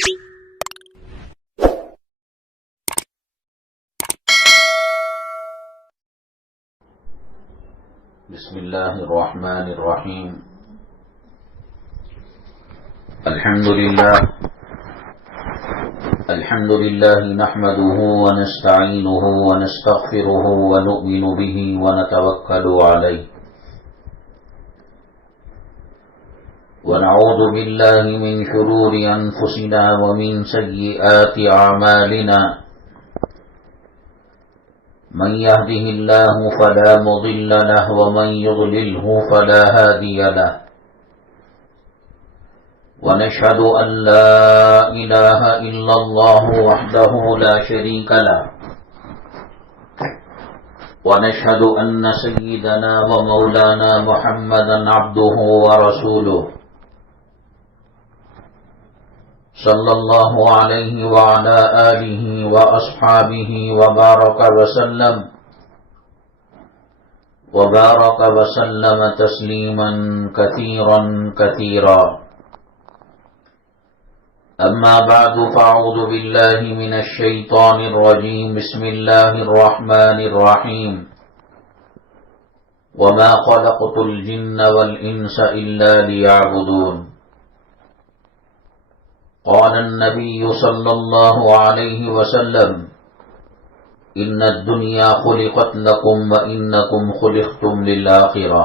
بسم اللہ الرحمن الرحیم الحمد للہ نحمده ونستعینه ونستغفره ونؤمن به ونتوکل علیہ ونعوذ باللہ من شرور انفسنا ومن سیئات اعمالنا من يهده الله فلا مضل له ومن يضلله فلا هادي له ونشهد أن لا إله إلا الله وحده لا شريك له ونشهد أن سيدنا ومولانا محمدا عبده ورسوله صلی اللہ علیہ وعلى آلہ وأصحابہ وبارک وسلم تسلیما کثیرا کثیرا اما بعد فاعوذ باللہ من الشیطان الرجیم بسم اللہ الرحمن الرحیم وما خلقت الجن والانس الا ليعبدون قال النبي صلى الله عليه وسلم إن الدنيا خلقت لكم وإنكم خلقتم للآخرة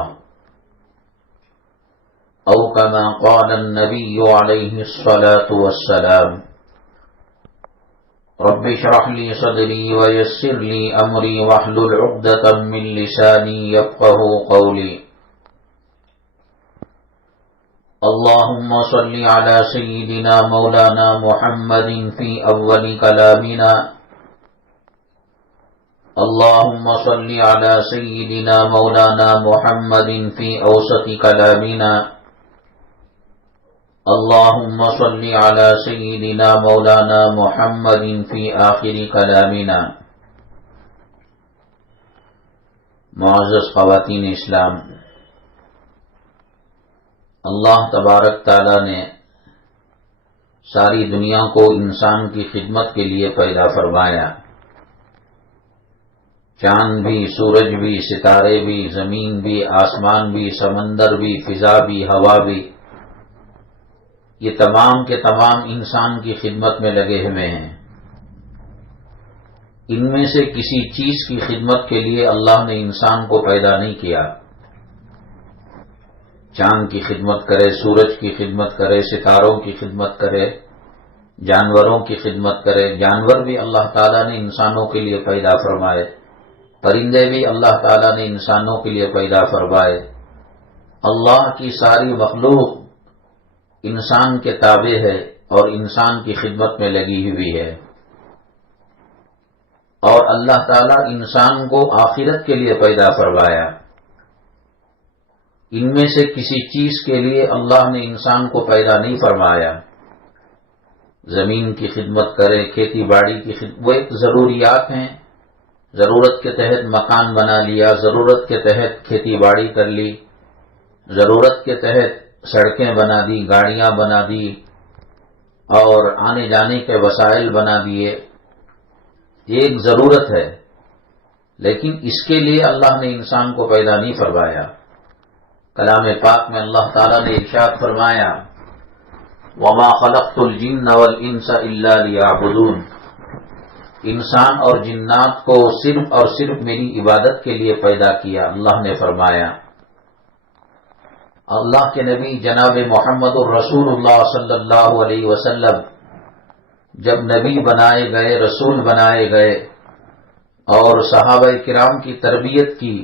أو كما قال النبي عليه الصلاة والسلام رب اشرح لي صدري ويسر لي أمري واحلل عقدة من لساني يفقهوا قولي اللهم صل على سيدنا مولانا محمد في أول كلامنا اللهم صل على سيدنا مولانا محمد في أوسط كلامنا اللهم صل على سيدنا مولانا محمد في آخر كلامنا. معزز خواتین اسلام، اللہ تبارک تعالی نے ساری دنیا کو انسان کی خدمت کے لیے پیدا فرمایا. چاند بھی، سورج بھی، ستارے بھی، زمین بھی، آسمان بھی، سمندر بھی، فضا بھی، ہوا بھی، یہ تمام کے تمام انسان کی خدمت میں لگے ہوئے ہیں. ان میں سے کسی چیز کی خدمت کے لیے اللہ نے انسان کو پیدا نہیں کیا. چاند کی خدمت کرے، سورج کی خدمت کرے، ستاروں کی خدمت کرے، جانوروں کی خدمت کرے. جانور بھی اللہ تعالیٰ نے انسانوں کے لیے پیدا فرمائے، پرندے بھی اللہ تعالیٰ نے انسانوں کے لیے پیدا فرمائے. اللہ کی ساری مخلوق انسان کے تابع ہے اور انسان کی خدمت میں لگی ہوئی ہے. اور اللہ تعالیٰ انسان کو آخرت کے لیے پیدا فرمایا. ان میں سے کسی چیز کے لیے اللہ نے انسان کو پیدا نہیں فرمایا. زمین کی خدمت کرے، کھیتی باڑی کی خدمت، وہ ایک ضروریات ہیں. ضرورت کے تحت مکان بنا لیا، ضرورت کے تحت کھیتی باڑی کر لی، ضرورت کے تحت سڑکیں بنا دی، گاڑیاں بنا دی اور آنے جانے کے وسائل بنا دیے. ایک ضرورت ہے، لیکن اس کے لیے اللہ نے انسان کو پیدا نہیں فرمایا. کلام پاک میں اللہ تعالیٰ نے ارشاد فرمایا وَمَا خَلَقْتُ الْجِنَّ وَالْإِنسَ إِلَّا لِيَعْبُدُونَ. انسان اور جنات کو صرف اور صرف میری عبادت کے لیے پیدا کیا. اللہ نے فرمایا. اللہ کے نبی جناب محمد الرسول اللہ صلی اللہ علیہ وسلم جب نبی بنائے گئے، رسول بنائے گئے اور صحابہ کرام کی تربیت کی،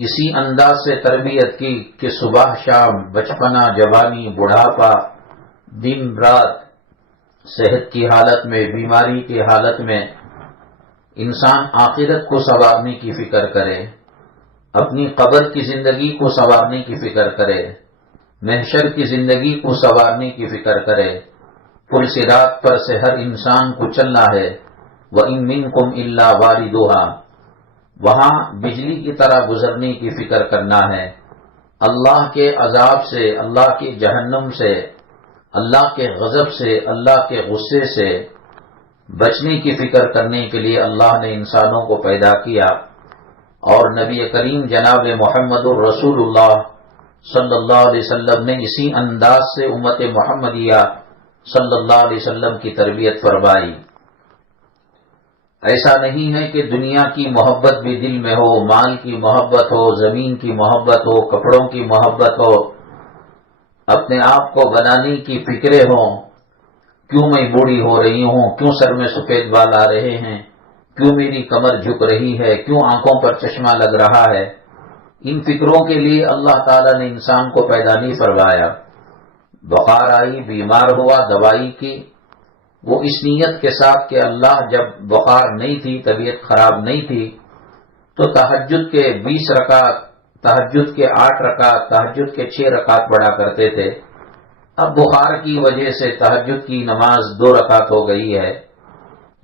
اسی انداز سے تربیت کی کہ صبح شام، بچپنا، جوانی، بڑھاپا، دن رات، صحت کی حالت میں، بیماری کی حالت میں انسان آخرت کو سنوارنے کی فکر کرے، اپنی قبر کی زندگی کو سنوارنے کی فکر کرے، محشر کی زندگی کو سنوارنے کی فکر کرے. پل صراط پر سے ہر انسان کو چلنا ہے. وَإِن مِّنكُمْ إِلَّا وَارِدُهَا. وہاں بجلی کی طرح گزرنے کی فکر کرنا ہے. اللہ کے عذاب سے، اللہ کی جہنم سے، اللہ کے غضب سے، اللہ کے غصے سے بچنے کی فکر کرنے کے لیے اللہ نے انسانوں کو پیدا کیا، اور نبی کریم جناب محمد الرسول اللہ صلی اللہ علیہ وسلم نے اسی انداز سے امت محمدیہ صلی اللہ علیہ وسلم کی تربیت فرمائی۔ ایسا نہیں ہے کہ دنیا کی محبت بھی دل میں ہو، مال کی محبت ہو، زمین کی محبت ہو، کپڑوں کی محبت ہو، اپنے آپ کو بنانے کی فکریں ہوں، کیوں میں بوڑھی ہو رہی ہوں، کیوں سر میں سفید بال آ رہے ہیں، کیوں میری کمر جھک رہی ہے، کیوں آنکھوں پر چشمہ لگ رہا ہے۔ ان فکروں کے لیے اللہ تعالیٰ نے انسان کو پیدا نہیں فرمایا۔ بخار آئی، بیمار ہوا، دوائی کی، وہ اس نیت کے ساتھ کہ اللہ جب بخار نہیں تھی، طبیعت خراب نہیں تھی، تو تہجد کے 20 رکعت، تہجد کے 8 رکعت، تہجد کے 6 رکعت پڑھا کرتے تھے۔ اب بخار کی وجہ سے تہجد کی نماز 2 رکعت ہو گئی ہے۔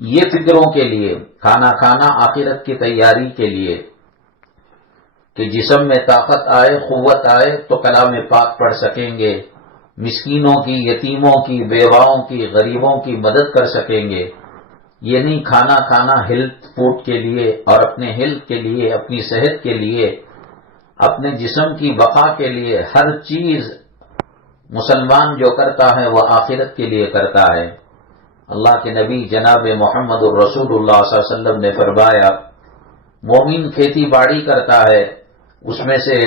یہ فکروں کے لیے، کھانا کھانا آخرت کی تیاری کے لیے، کہ جسم میں طاقت آئے، قوت آئے تو کلام پاک پڑھ سکیں گے، مسکینوں کی، یتیموں کی، بیواؤں کی، غریبوں کی مدد کر سکیں گے۔ یہ نہیں کھانا کھانا ہیلتھ فوڈ کے لیے، اور اپنے ہیلتھ کے لیے، اپنی صحت کے لیے، اپنے جسم کی بقا کے لیے، ہر چیز مسلمان جو کرتا ہے وہ آخرت کے لیے کرتا ہے۔ اللہ کے نبی جناب محمد الرسول اللہ صلی اللہ علیہ وسلم نے فرمایا، مومن کھیتی باڑی کرتا ہے، اس میں سے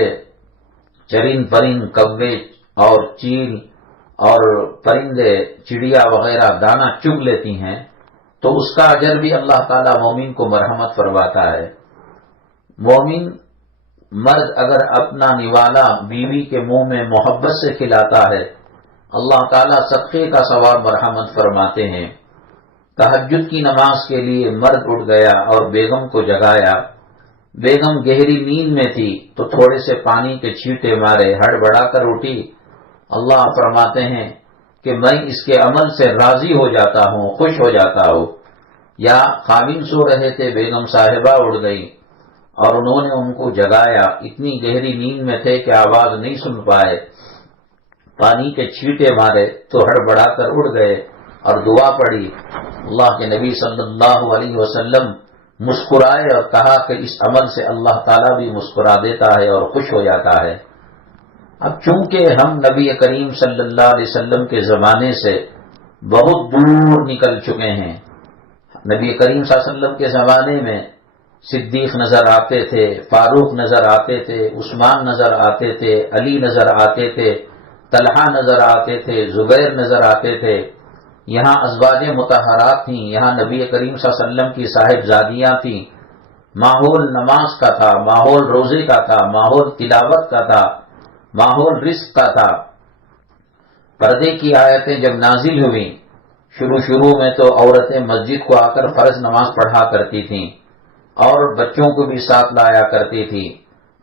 چرند پرند، کوے اور چیل اور پرندے، چڑیا وغیرہ دانہ چگ لیتی ہیں، تو اس کا اجر بھی اللہ تعالیٰ مومن کو مرحمت فرماتا ہے۔ مومن مرد اگر اپنا نوالا بیوی کے منہ میں محبت سے کھلاتا ہے، اللہ تعالیٰ صدقے کا ثواب مرحمت فرماتے ہیں۔ تہجد کی نماز کے لیے مرد اٹھ گیا اور بیگم کو جگایا، بیگم گہری نیند میں تھی تو تھوڑے سے پانی کے چھینٹے مارے، ہڑبڑا کر اٹھی۔ اللہ فرماتے ہیں کہ میں اس کے عمل سے راضی ہو جاتا ہوں، خوش ہو جاتا ہوں۔ یا خاوند سو رہے تھے، بیگم صاحبہ اٹھ گئی اور انہوں نے ان کو جگایا، اتنی گہری نیند میں تھے کہ آواز نہیں سن پائے، پانی کے چھینٹے مارے تو ہڑبڑا کر اٹھ گئے اور دعا پڑھی۔ اللہ کے نبی صلی اللہ علیہ وسلم مسکرائے اور کہا کہ اس عمل سے اللہ تعالیٰ بھی مسکرا دیتا ہے اور خوش ہو جاتا ہے۔ اب چونکہ ہم نبی کریم صلی اللہ علیہ وسلم کے زمانے سے بہت دور نکل چکے ہیں، نبی کریم صلی اللہ علیہ وسلم کے زمانے میں صدیق نظر آتے تھے، فاروق نظر آتے تھے، عثمان نظر آتے تھے، علی نظر آتے تھے، طلحہ نظر آتے تھے، زبیر نظر آتے تھے۔ یہاں ازواج مطہرات تھیں، یہاں نبی کریم صلی اللہ علیہ وسلم کی صاحبزادیاں تھیں، ماحول نماز کا تھا، ماحول روزے کا تھا، ماحول تلاوت کا تھا، ماحول رزق کا تھا۔ پردے کی آیتیں جب نازل ہوئیں، شروع میں تو عورتیں مسجد کو آ کر فرض نماز پڑھا کرتی تھیں اور بچوں کو بھی ساتھ لایا کرتی تھی،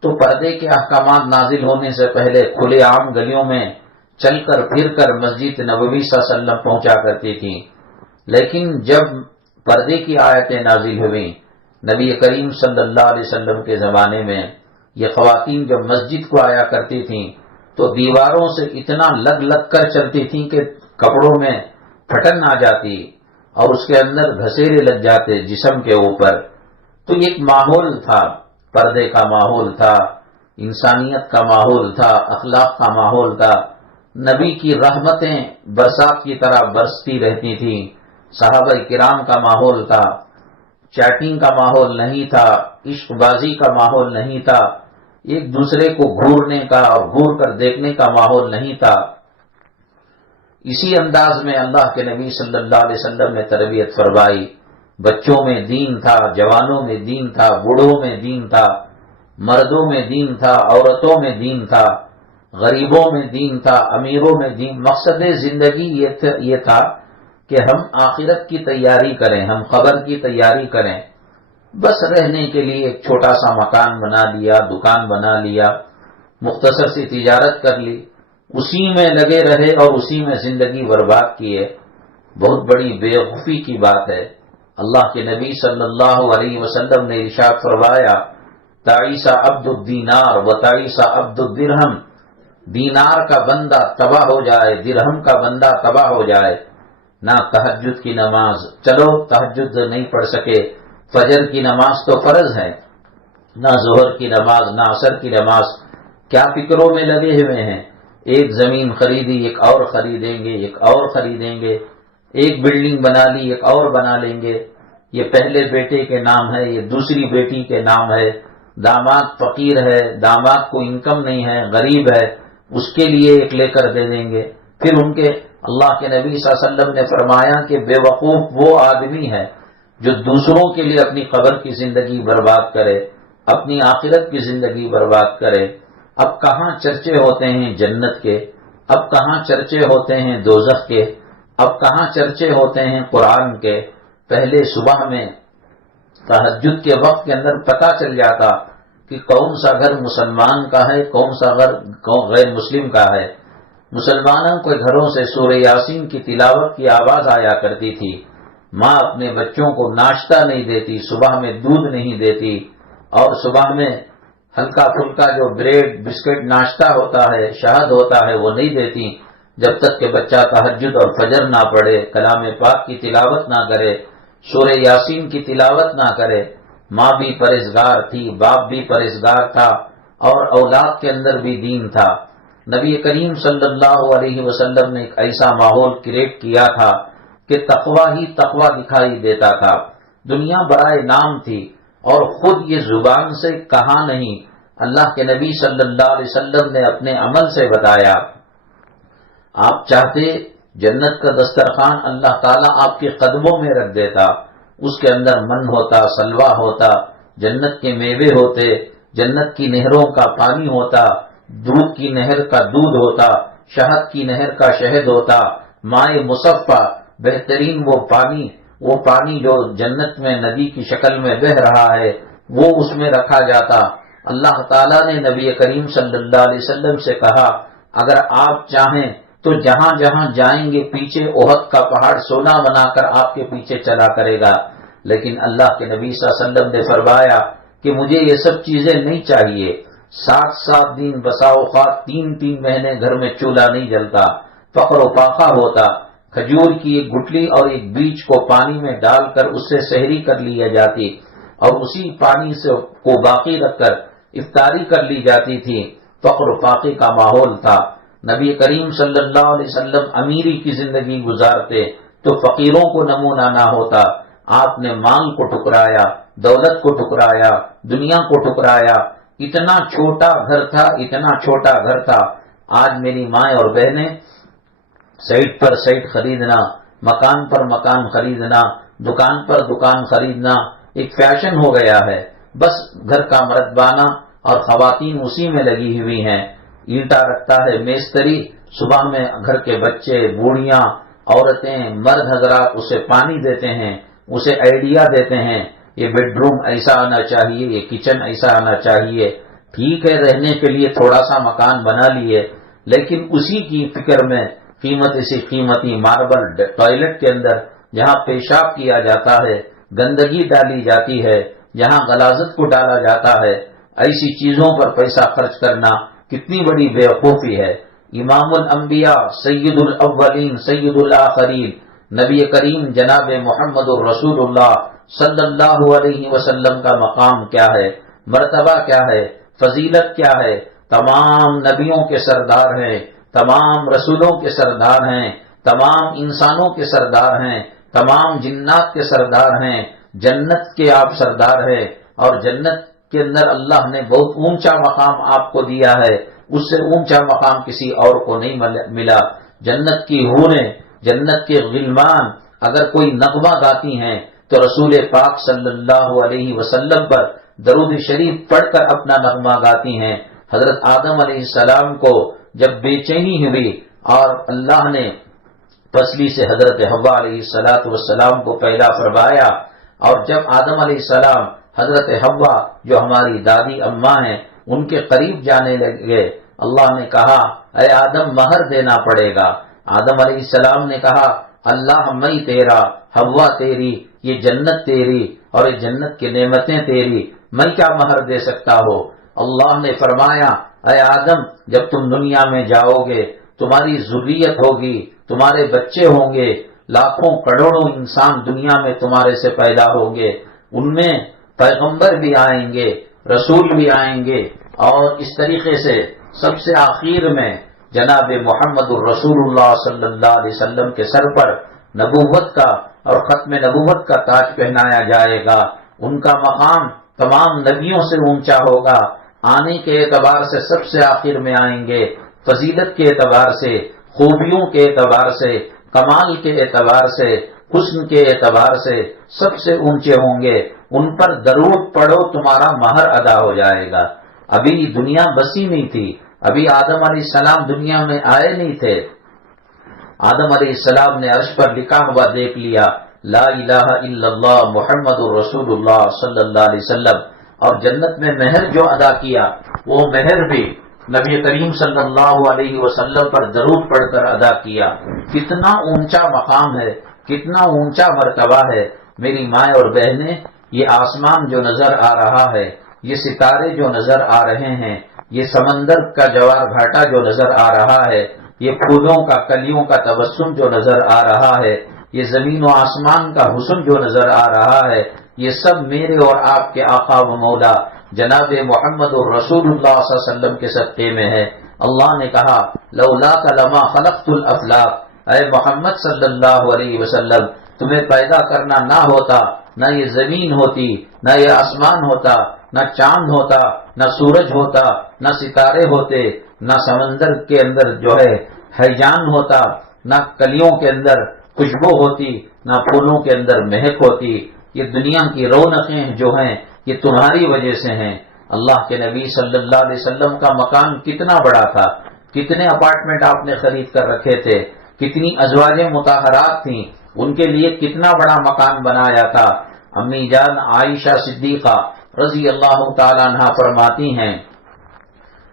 تو پردے کے احکامات نازل ہونے سے پہلے کھلے عام گلیوں میں چل کر پھر کر مسجد نبوی صلی اللہ علیہ وسلم پہنچا کرتی تھی۔ لیکن جب پردے کی آیتیں نازل ہوئیں نبی کریم صلی اللہ علیہ وسلم کے زمانے میں، یہ خواتین جب مسجد کو آیا کرتی تھیں تو دیواروں سے اتنا لگ کر چلتی تھیں کہ کپڑوں میں پھٹن آ جاتی اور اس کے اندر گھسیرے لگ جاتے جسم کے اوپر۔ تو ایک ماحول تھا، پردے کا ماحول تھا، انسانیت کا ماحول تھا، اخلاق کا ماحول تھا۔ نبی کی رحمتیں برسات کی طرح برستی رہتی تھیں، صحابہ کرام کا ماحول تھا، چیٹنگ کا ماحول نہیں تھا، عشق بازی کا ماحول نہیں تھا، ایک دوسرے کو گھورنے کا اور گھور کر دیکھنے کا ماحول نہیں تھا۔ اسی انداز میں اللہ کے نبی صلی اللہ علیہ وسلم نے تربیت فرمائی۔ بچوں میں دین تھا، جوانوں میں دین تھا، بوڑھوں میں دین تھا، مردوں میں دین تھا، عورتوں میں دین تھا، غریبوں میں دین تھا، امیروں میں دین۔ مقصد زندگی یہ تھا کہ ہم آخرت کی تیاری کریں، ہم قبر کی تیاری کریں۔ بس رہنے کے لیے ایک چھوٹا سا مکان بنا لیا، دکان بنا لیا، مختصر سی تجارت کر لی، اسی میں لگے رہے اور اسی میں زندگی برباد کیے۔ بہت بڑی بے وقوفی کی بات ہے۔ اللہ کے نبی صلی اللہ علیہ وسلم نے ارشاد فرمایا، تعیس عبد الدینار و تعیس عبد الدرہم، دینار کا بندہ تباہ ہو جائے، درہم کا بندہ تباہ ہو جائے، نہ تہجد کی نماز، چلو تہجد نہیں پڑھ سکے، فجر کی نماز تو فرض ہے، نہ ظہر کی نماز نہ عصر کی نماز، کیا فکروں میں لگے ہوئے ہیں، ایک زمین خریدی ایک اور خریدیں گے، ایک اور خریدیں گے، ایک بلڈنگ بنا لی ایک اور بنا لیں گے، یہ پہلے بیٹے کے نام ہے، یہ دوسری بیٹی کے نام ہے، داماد فقیر ہے، داماد کو انکم نہیں ہے، غریب ہے، اس کے لیے ایک لے کر دے دیں گے۔ پھر ان کے اللہ کے نبی صلی اللہ علیہ وسلم نے فرمایا کہ بے وقوف وہ آدمی ہے جو دوسروں کے لیے اپنی قبر کی زندگی برباد کرے، اپنی آخرت کی زندگی برباد کرے۔ اب کہاں چرچے ہوتے ہیں جنت کے، اب کہاں چرچے ہوتے ہیں دوزخ کے، اب کہاں چرچے ہوتے ہیں قرآن کے۔ پہلے صبح میں تہجد کے وقت کے اندر پتہ چل جاتا کہ کون سا گھر مسلمان کا ہے، کون سا گھر غیر مسلم کا ہے۔ مسلمانوں کے گھروں سے سورہ یاسین کی تلاوت کی آواز آیا کرتی تھی، ماں اپنے بچوں کو ناشتہ نہیں دیتی، صبح میں دودھ نہیں دیتی، اور صبح میں ہلکا پھلکا جو بریڈ بسکٹ ناشتہ ہوتا ہے، شہد ہوتا ہے، وہ نہیں دیتی جب تک کہ بچہ تہجد اور فجر نہ پڑھے، کلام پاک کی تلاوت نہ کرے، سورہ یاسین کی تلاوت نہ کرے۔ ماں بھی پرہیزگار تھی، باپ بھی پرہیزگار تھا، اور اولاد کے اندر بھی دین تھا۔ نبی کریم صلی اللہ علیہ وسلم نے ایک ایسا ماحول کریٹ کیا تھا کہ تقویٰ ہی تقویٰ دکھائی دیتا تھا، دنیا برائے نام تھی، اور خود یہ زبان سے کہا نہیں، اللہ کے نبی صلی اللہ علیہ وسلم نے اپنے عمل سے بتایا۔ آپ چاہتے جنت کا دسترخوان اللہ تعالیٰ آپ کے قدموں میں رکھ دیتا، اس کے اندر من ہوتا، سلوا ہوتا، جنت کے میوے ہوتے، جنت کی نہروں کا پانی ہوتا، دودھ کی نہر کا دودھ ہوتا، شہد کی نہر کا شہد ہوتا، مائع مصفا بہترین وہ پانی جو جنت میں ندی کی شکل میں بہ رہا ہے، وہ اس میں رکھا جاتا۔ اللہ تعالیٰ نے نبی کریم صلی اللہ علیہ وسلم سے کہا اگر آپ چاہیں تو جہاں جہاں جائیں گے پیچھے احد کا پہاڑ سونا بنا کر آپ کے پیچھے چلا کرے گا، لیکن اللہ کے نبی صلی اللہ علیہ وسلم نے فرمایا کہ مجھے یہ سب چیزیں نہیں چاہیے۔ 7 دن بسا اوقات 3 مہینے گھر میں چولہا نہیں جلتا، فقر و فاقہ ہوتا، کھجور کی ایک گٹلی اور ایک بیج کو پانی میں ڈال کر اس سے سحری کر لی جاتی، اور اسی پانی سے کو باقی رکھ کر افطاری کر لی جاتی تھی۔ فقر و فاقے کا ماحول تھا۔ نبی کریم صلی اللہ علیہ وسلم امیری کی زندگی گزارتے تو فقیروں کو نمونہ نہ ہوتا۔ آپ نے مال کو ٹکرایا، دولت کو ٹکرایا، دنیا کو ٹکرایا، اتنا چھوٹا گھر تھا، اتنا چھوٹا گھر تھا۔ آج میری مائیں اور بہنیں سائٹ پر سائٹ خریدنا، مکان پر مکان خریدنا، دکان پر دکان خریدنا ایک فیشن ہو گیا ہے۔ بس گھر کا مرتبانہ اور خواتین اسی میں لگی ہوئی ہیں۔ اینٹا رکھتا ہے میستری، صبح میں گھر کے بچے، بوڑھیاں، عورتیں، مرد حضرات اسے پانی دیتے ہیں، اسے آئیڈیا دیتے ہیں، یہ بیڈ روم ایسا آنا چاہیے، یہ کچن ایسا آنا چاہیے۔ ٹھیک ہے رہنے کے لیے تھوڑا سا مکان بنا لیے، لیکن اسی کی فکر میں قیمتی سی قیمتی ماربل ٹوائلٹ کے اندر جہاں پیشاب کیا جاتا ہے، گندگی ڈالی جاتی ہے، جہاں غلاظت کو ڈالا جاتا ہے، ایسی چیزوں پر پیسہ خرچ کرنا کتنی بڑی بیوقوفی ہے۔ امام الانبیاء، سید الاولین، سید الآخرین، نبی کریم جناب محمد الرسول اللہ صلی اللہ علیہ وسلم کا مقام کیا ہے، مرتبہ کیا ہے، فضیلت کیا ہے؟ تمام نبیوں کے سردار ہیں، تمام رسولوں کے سردار ہیں، تمام انسانوں کے سردار ہیں، تمام جنات کے سردار ہیں، جنت کے آپ سردار ہیں، اور جنت کے اندر اللہ نے بہت اونچا مقام آپ کو دیا ہے، اس سے اونچا مقام کسی اور کو نہیں ملا۔ جنت کی حوریں، جنت کے غلمان اگر کوئی نغمہ گاتی ہیں تو رسول پاک صلی اللہ علیہ وسلم پر درود شریف پڑھ کر اپنا نغمہ گاتی ہیں۔ حضرت آدم علیہ السلام کو جب بے چینی ہوئی اور اللہ نے پسلی سے حضرت حوا علیہ السلام کو پیدا فرمایا، اور جب آدم علیہ السلام حضرت حوا جو ہماری دادی اماں ہیں ان کے قریب جانے لگے، اللہ نے کہا اے آدم مہر دینا پڑے گا۔ آدم علیہ السلام نے کہا اللہ میں تیرا، حوا تیری، یہ جنت تیری اور یہ جنت کی نعمتیں تیری، میں کیا مہر دے سکتا ہوں؟ اللہ نے فرمایا اے آدم جب تم دنیا میں جاؤ گے تمہاری ذریت ہوگی، تمہارے بچے ہوں گے، لاکھوں کروڑوں انسان دنیا میں تمہارے سے پیدا ہوں گے، ان میں پیغمبر بھی آئیں گے، رسول بھی آئیں گے، اور اس طریقے سے سب سے آخر میں جناب محمد الرسول اللہ صلی اللہ علیہ وسلم کے سر پر نبوت کا اور ختم نبوت کا تاج پہنایا جائے گا۔ ان کا مقام تمام نبیوں سے اونچا ہوگا، آنے کے اعتبار سے سب سے آخر میں آئیں گے، فضیلت کے اعتبار سے، خوبیوں کے اعتبار سے، کمال کے اعتبار سے، حسن کے اعتبار سے سب سے اونچے ہوں گے۔ ان پر درود پڑھو تمہارا مہر ادا ہو جائے گا۔ ابھی دنیا بسی نہیں تھی، ابھی آدم علیہ السلام دنیا میں آئے نہیں تھے، آدم علیہ السلام نے عرش پر لکھا ہوا دیکھ لیا لا الہ الا اللہ محمد الرسول اللہ صلی اللہ علیہ وسلم، اور جنت میں مہر جو ادا کیا وہ مہر بھی نبی کریم صلی اللہ علیہ وسلم پر درود پڑھ کر ادا کیا۔ کتنا اونچا مقام ہے، کتنا اونچا مرتبہ ہے میری مائیں اور بہنیں۔ یہ آسمان جو نظر آ رہا ہے، یہ ستارے جو نظر آ رہے ہیں، یہ سمندر کا جوار گھاٹا جو نظر آ رہا ہے، یہ پھولوں کا کلیوں کا تبسم جو نظر آ رہا ہے، یہ زمین و آسمان کا حسن جو نظر آ رہا ہے، یہ سب میرے اور آپ کے آقا و مولا جناب محمد الرسول اللہ صلی اللہ علیہ وسلم کے صدقے میں ہے۔ اللہ نے کہا لولاک لما خلقت الافلاق، اے محمد صلی اللہ علیہ وسلم تمہیں پیدا کرنا نہ ہوتا، نہ یہ زمین ہوتی، نہ یہ آسمان ہوتا، نہ چاند ہوتا، نہ سورج ہوتا، نہ ستارے ہوتے، نہ سمندر کے اندر جو ہے ہیجان ہوتا، نہ کلیوں کے اندر خوشبو ہوتی، نہ پھولوں کے اندر مہک ہوتی۔ یہ دنیا کی رونقیں جو ہیں یہ تمہاری وجہ سے ہیں۔ اللہ کے نبی صلی اللہ علیہ وسلم کا مکان کتنا بڑا تھا، کتنے اپارٹمنٹ آپ نے خرید کر رکھے تھے، کتنی ازواج مطہرات تھیں، ان کے لیے کتنا بڑا مکان بنایا تھا۔ امی جان عائشہ صدیقہ رضی اللہ تعالیٰ عنہ فرماتی ہیں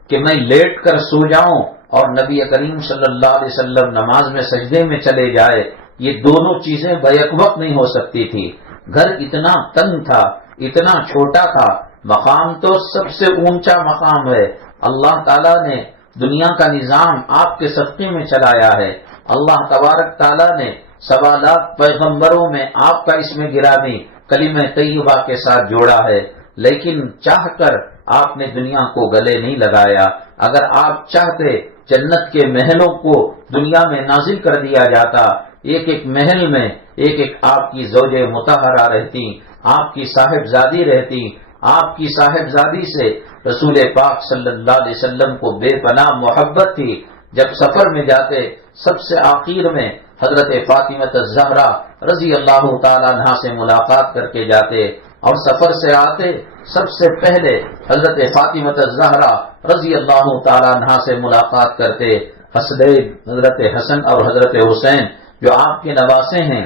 کہ میں لیٹ کر سو جاؤں اور نبی کریم صلی اللہ علیہ وسلم نماز میں سجدے میں چلے جائے، یہ دونوں چیزیں بیک وقت نہیں ہو سکتی تھی۔ گھر اتنا تنگ تھا، اتنا چھوٹا تھا، مقام تو سب سے اونچا مقام ہے۔ اللہ تعالیٰ نے دنیا کا نظام آپ کے صدقے میں چلایا ہے۔ اللہ تبارک تعالیٰ نے 1.25 لاکھ پیغمبروں میں آپ کا اسم گرامی کلمہ طیبہ کے ساتھ جوڑا ہے، لیکن چاہ کر آپ نے دنیا کو گلے نہیں لگایا۔ اگر آپ چاہتے جنت کے محلوں کو دنیا میں نازل کر دیا جاتا، ایک ایک محل میں ایک ایک آپ کی زوج مطہرہ رہتی، آپ کی صاحبزادی رہتی، آپ کی صاحبزادی سے رسول پاک صلی اللہ علیہ وسلم کو بے پناہ محبت تھی۔ جب سفر میں جاتے سب سے آخر میں حضرت فاطمہ الزہرا رضی اللہ تعالیٰ عنہا سے ملاقات کر کے جاتے، اور سفر سے آتے سب سے پہلے حضرت فاطمہ الزہرا رضی اللہ تعالیٰ عنہا سے ملاقات کرتے۔ حسنین حضرت حسن اور حضرت حسین جو آپ کے نواسے ہیں،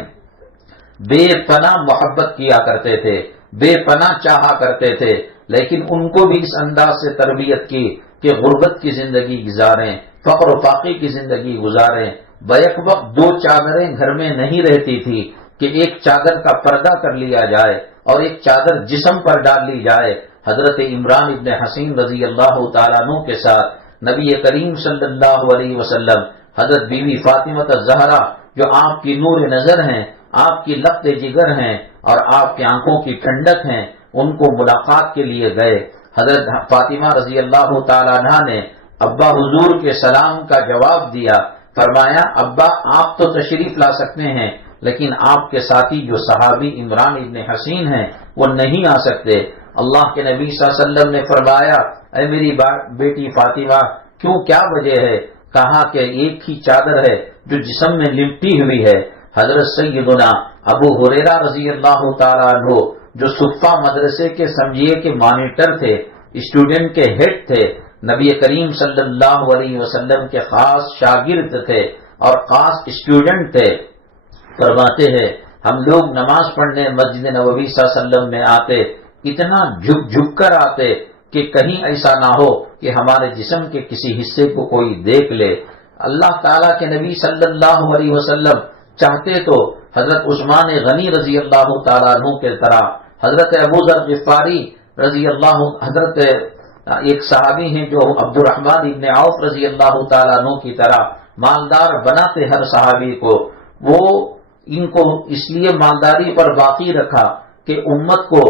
بے پناہ محبت کیا کرتے تھے، بے پناہ چاہا کرتے تھے، لیکن ان کو بھی اس انداز سے تربیت کی کہ غربت کی زندگی گزاریں، فقر و فاقے کی زندگی گزاریں۔ بیک وقت 2 چادریں گھر میں نہیں رہتی تھی کہ ایک چادر کا پردہ کر لیا جائے اور ایک چادر جسم پر ڈال لی جائے۔ حضرت عمران ابن حسین رضی اللہ تعالیٰ عنہ کے ساتھ نبی کریم صلی اللہ علیہ وسلم حضرت بیوی فاطمہ الزہرا جو آپ کی نور نظر ہیں، آپ کی لخت جگر ہیں اور آپ کی آنکھوں کی ٹھنڈک ہیں، ان کو ملاقات کے لیے گئے۔ حضرت فاطمہ رضی اللہ تعالیٰ عنہ نے ابا حضور کے سلام کا جواب دیا، فرمایا ابا آپ تو تشریف لا سکتے ہیں، لیکن آپ کے ساتھی جو صحابی عمران ابن حسین ہیں وہ نہیں آ سکتے۔ اللہ کے نبی صلی اللہ علیہ وسلم نے فرمایا اے میری بیٹی فاطمہ کیوں، کیا وجہ ہے؟ کہا کہ ایک ہی چادر ہے جو جسم میں لپٹی ہوئی ہے۔ حضرت سیدنا ابو ہریرہ رضی اللہ تعالیٰ عنہ جو صفہ مدرسے کے سمجھیے کہ مانیٹر تھے، اسٹوڈنٹ کے ہیڈ تھے، نبی کریم صلی اللہ علیہ وسلم کے خاص شاگرد تھے اور خاص اسٹوڈنٹ تھے، فرماتے ہیں ہم لوگ نماز پڑھنے مسجد نبوی صلی اللہ علیہ وسلم میں آتے، اتنا جھک جھک کر آتے کہ کہیں ایسا نہ ہو کہ ہمارے جسم کے کسی حصے کو کوئی دیکھ لے۔ اللہ تعالیٰ کے نبی صلی اللہ علیہ وسلم چاہتے تو حضرت عثمان غنی رضی اللہ تعالیٰ عنہ کے طرح، حضرت ابو ذر غفاری رضی اللہ، حضرت ایک صحابی ہیں جو عبد الرحمن ابن عوف رضی اللہ تعالیٰ عنہ کی طرح مالدار بناتے ہر صحابی کو، وہ ان کو اس لیے مالداری پر باقی رکھا کہ امت کو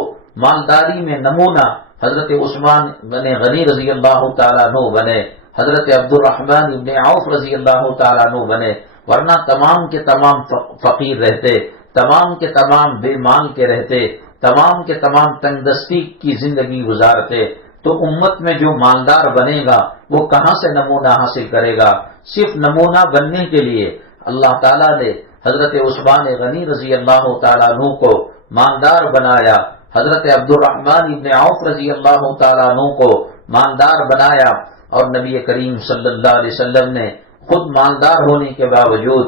مالداری میں نمونہ حضرت عثمان بنے غنی رضی اللہ تعالیٰ عنہ بنے، حضرت عبد الرحمن ابن عوف رضی اللہ تعالیٰ عنہ بنے، ورنہ تمام کے تمام فقیر رہتے، تمام کے تمام بے مال کے رہتے، تمام کے تمام تنگ دستی کی زندگی گزارتے۔ تو امت میں جو مالدار بنے گا وہ کہاں سے نمونہ حاصل کرے گا؟ صرف نمونہ بننے کے لیے اللہ تعالیٰ نے حضرت عثمان غنی رضی اللہ تعالیٰ عنہ کو مالدار بنایا، حضرت عبد الرحمن ابن عوف رضی اللہ تعالیٰ عنہ کو مالدار بنایا، اور نبی کریم صلی اللہ علیہ وسلم نے خود مالدار ہونے کے باوجود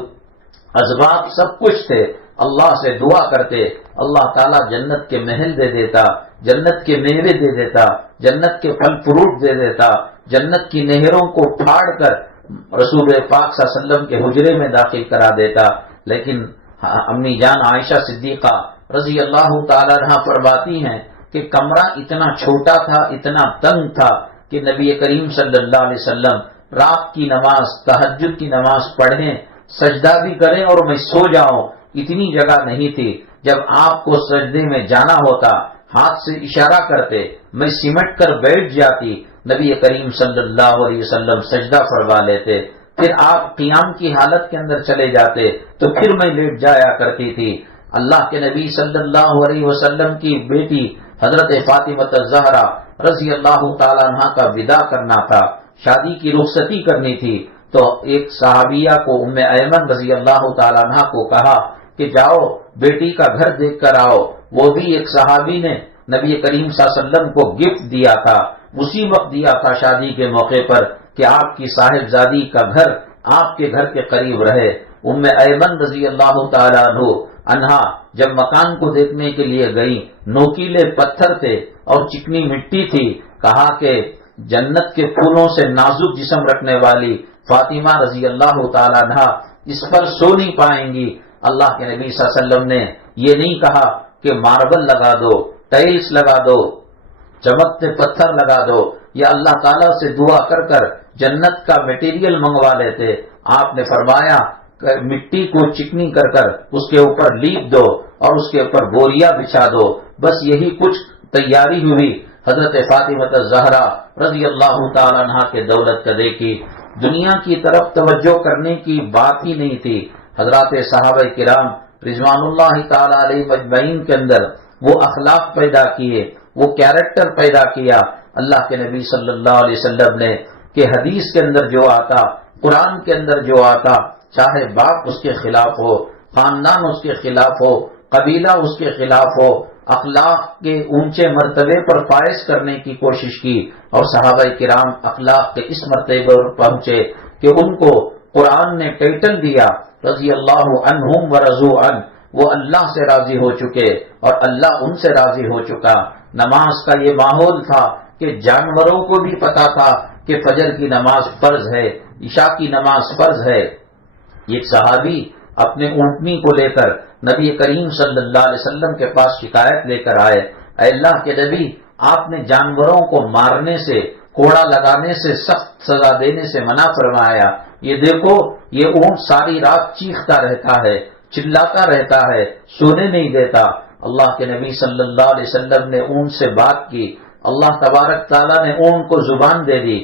اسباب سب کچھ تھے، اللہ سے دعا کرتے، اللہ تعالیٰ جنت کے محل دے دیتا، جنت کے میوے دے دیتا، جنت کے پھل فروٹ دے دیتا، جنت کی نہروں کو پھاڑ کر رسول پاک صلی اللہ علیہ وسلم کے حجرے میں داخل کرا دیتا۔ لیکن امی جان عائشہ صدیقہ رضی اللہ تعالی عنہا فرماتی ہیں کہ کمرہ اتنا چھوٹا تھا، اتنا تنگ تھا کہ نبی کریم صلی اللہ علیہ وسلم رات کی نماز، تہجد کی نماز پڑھیں، سجدہ بھی کریں اور میں سو جاؤں، اتنی جگہ نہیں تھی۔ جب آپ کو سجدے میں جانا ہوتا ہاتھ سے اشارہ کرتے، میں سمٹ کر بیٹھ جاتی، نبی کریم صلی اللہ علیہ وسلم سجدہ فرما لیتے، پھر آپ قیام کی حالت کے اندر چلے جاتے تو پھر میں لیٹ جایا کرتی تھی۔ اللہ کے نبی صلی اللہ علیہ وسلم کی بیٹی حضرت فاطمہ الزہرا رضی اللہ تعالی عنہا کا ودا کرنا تھا، شادی کی رخصتی کرنی تھی، تو ایک صحابیہ کو ام ایمن رضی اللہ تعالی عنہا کو کہا کہ جاؤ بیٹی کا گھر دیکھ کر آؤ۔ وہ بھی ایک صحابی نے نبی کریم صلی اللہ علیہ وسلم کو گفٹ دیا تھا، اسی وقت دیا تھا شادی کے موقع پر کہ آپ کی صاحبزادی کا گھر آپ کے گھر کے قریب رہے۔ ام ایمن رضی اللہ تعالی عنہا جب مکان کو دیکھنے کے لیے گئی، نوکیلے پتھر تھے اور چکنی مٹی تھی، کہا کہ جنت کے پھولوں سے نازک جسم رکھنے والی فاطمہ رضی اللہ تعالی عنہا اس پر سو نہیں پائیں گی۔ اللہ کے نبی صلی اللہ علیہ وسلم نے یہ نہیں کہا کہ ماربل لگا دو، ٹائلز لگا دو، چمکتے پتھر لگا دو، یا اللہ تعالیٰ سے دعا کر کر جنت کا میٹیریل منگوا لیتے۔ آپ نے فرمایا کہ مٹی کو چکنی کر کر اس کے اوپر لیپ دو اور اس کے اوپر بوریا بچھا دو، بس یہی کچھ تیاری ہوئی۔ حضرت فاطمہ الزہرا رضی اللہ تعالیٰ عنہا کے دولت قدرے کی دنیا کی طرف توجہ کرنے کی بات ہی نہیں تھی۔ حضرات صحابہ کرام رضوان اللہ تعالی علیہ مجمعین کے اندر وہ اخلاق پیدا کیے، وہ کیریکٹر پیدا کیا اللہ کے نبی صلی اللہ علیہ وسلم نے، کہ حدیث کے اندر جو آتا، قرآن کے اندر جو آتا، چاہے باپ اس کے خلاف ہو، خاندان اس کے خلاف ہو، قبیلہ اس کے خلاف ہو، اخلاق کے اونچے مرتبے پر فائز کرنے کی کوشش کی، اور صحابہ کرام اخلاق کے اس مرتبے پر پہنچے کہ ان کو قرآن نے ٹائٹل دیا رضی اللہ عنہم ورضوا عنہ، وہ اللہ سے راضی ہو چکے اور اللہ ان سے راضی ہو چکا۔ نماز کا یہ ماحول تھا کہ جانوروں کو بھی پتا تھا کہ فجر کی نماز فرض ہے، عشاء کی نماز فرض ہے۔ ایک صحابی اپنے اونٹنی کو لے کر نبی کریم صلی اللہ علیہ وسلم کے پاس شکایت لے کر آئے، اے اللہ کے نبی، آپ نے جانوروں کو مارنے سے، کوڑا لگانے سے، سخت سزا دینے سے منع فرمایا، یہ دیکھو یہ اونٹ ساری رات چیختا رہتا ہے، چلاتا رہتا ہے، سونے نہیں دیتا۔ اللہ کے نبی صلی اللہ علیہ وسلم نے اونٹ سے بات کی، اللہ تبارک تعالیٰ نے اونٹ کو زبان دے دی۔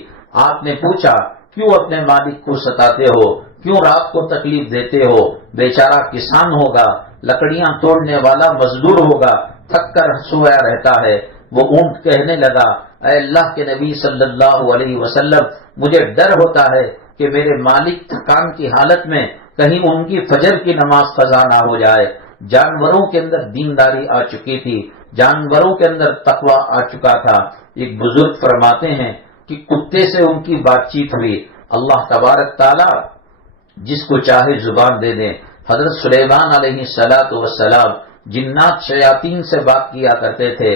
آپ نے پوچھا کیوں اپنے مالک کو ستاتے ہو، کیوں رات کو تکلیف دیتے ہو؟ بیچارہ کسان ہوگا، لکڑیاں توڑنے والا مزدور ہوگا، تھک کر سویا رہتا ہے۔ وہ اونٹ کہنے لگا، اے اللہ کے نبی صلی اللہ علیہ وسلم، مجھے ڈر ہوتا ہے کہ میرے مالک تھکان کی حالت میں کہیں ان کی فجر کی نماز قضا نہ ہو جائے۔ جانوروں کے اندر دینداری آ چکی تھی، جانوروں کے اندر تقوی آ چکا تھا۔ ایک بزرگ فرماتے ہیں کہ کتے سے ان کی بات چیت ہوئی، اللہ تبارک تعالیٰ جس کو چاہے زبان دے دیں۔ حضرت سلیمان علیہ السلام جنات شیاطین سے بات کیا کرتے تھے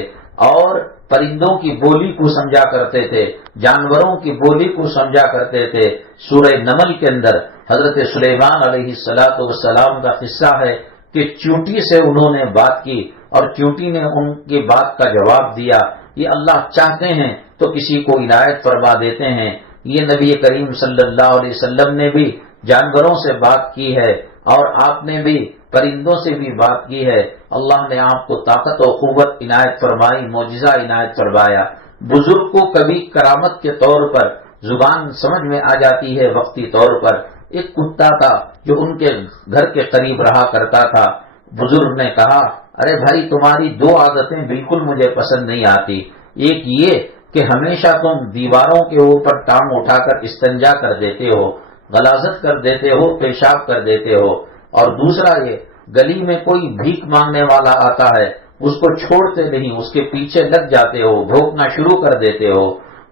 اور پرندوں کی بولی کو سمجھا کرتے تھے، جانوروں کی بولی کو سمجھا کرتے تھے۔ سورہ نمل کے اندر حضرت سلیمان علیہ السلام کا قصہ ہے کہ چونٹی سے انہوں نے بات کی اور چونٹی نے ان کی بات کا جواب دیا۔ یہ اللہ چاہتے ہیں تو کسی کو عنایت فرما دیتے ہیں۔ یہ نبی کریم صلی اللہ علیہ وسلم نے بھی جانوروں سے بات کی ہے اور آپ نے بھی پرندوں سے بھی بات کی ہے۔ اللہ نے آپ کو طاقت و قوت عنایت فرمائی، معجزہ عنایت فرمایا۔ بزرگ کو کبھی کرامت کے طور پر زبان سمجھ میں آ جاتی ہے وقتی طور پر۔ ایک کتا تھا جو ان کے گھر کے قریب رہا کرتا تھا۔ بزرگ نے کہا، ارے بھائی تمہاری دو عادتیں بالکل مجھے پسند نہیں آتی، ایک یہ کہ ہمیشہ تم دیواروں کے اوپر ٹانگ اٹھا کر استنجا کر دیتے ہو، غلاظت کر دیتے ہو، پیشاب کر دیتے ہو، اور دوسرا یہ گلی میں کوئی بھیک مانگنے والا آتا ہے اس کو چھوڑتے نہیں، اس کے پیچھے لگ جاتے ہو، بھونکنا شروع کر دیتے ہو۔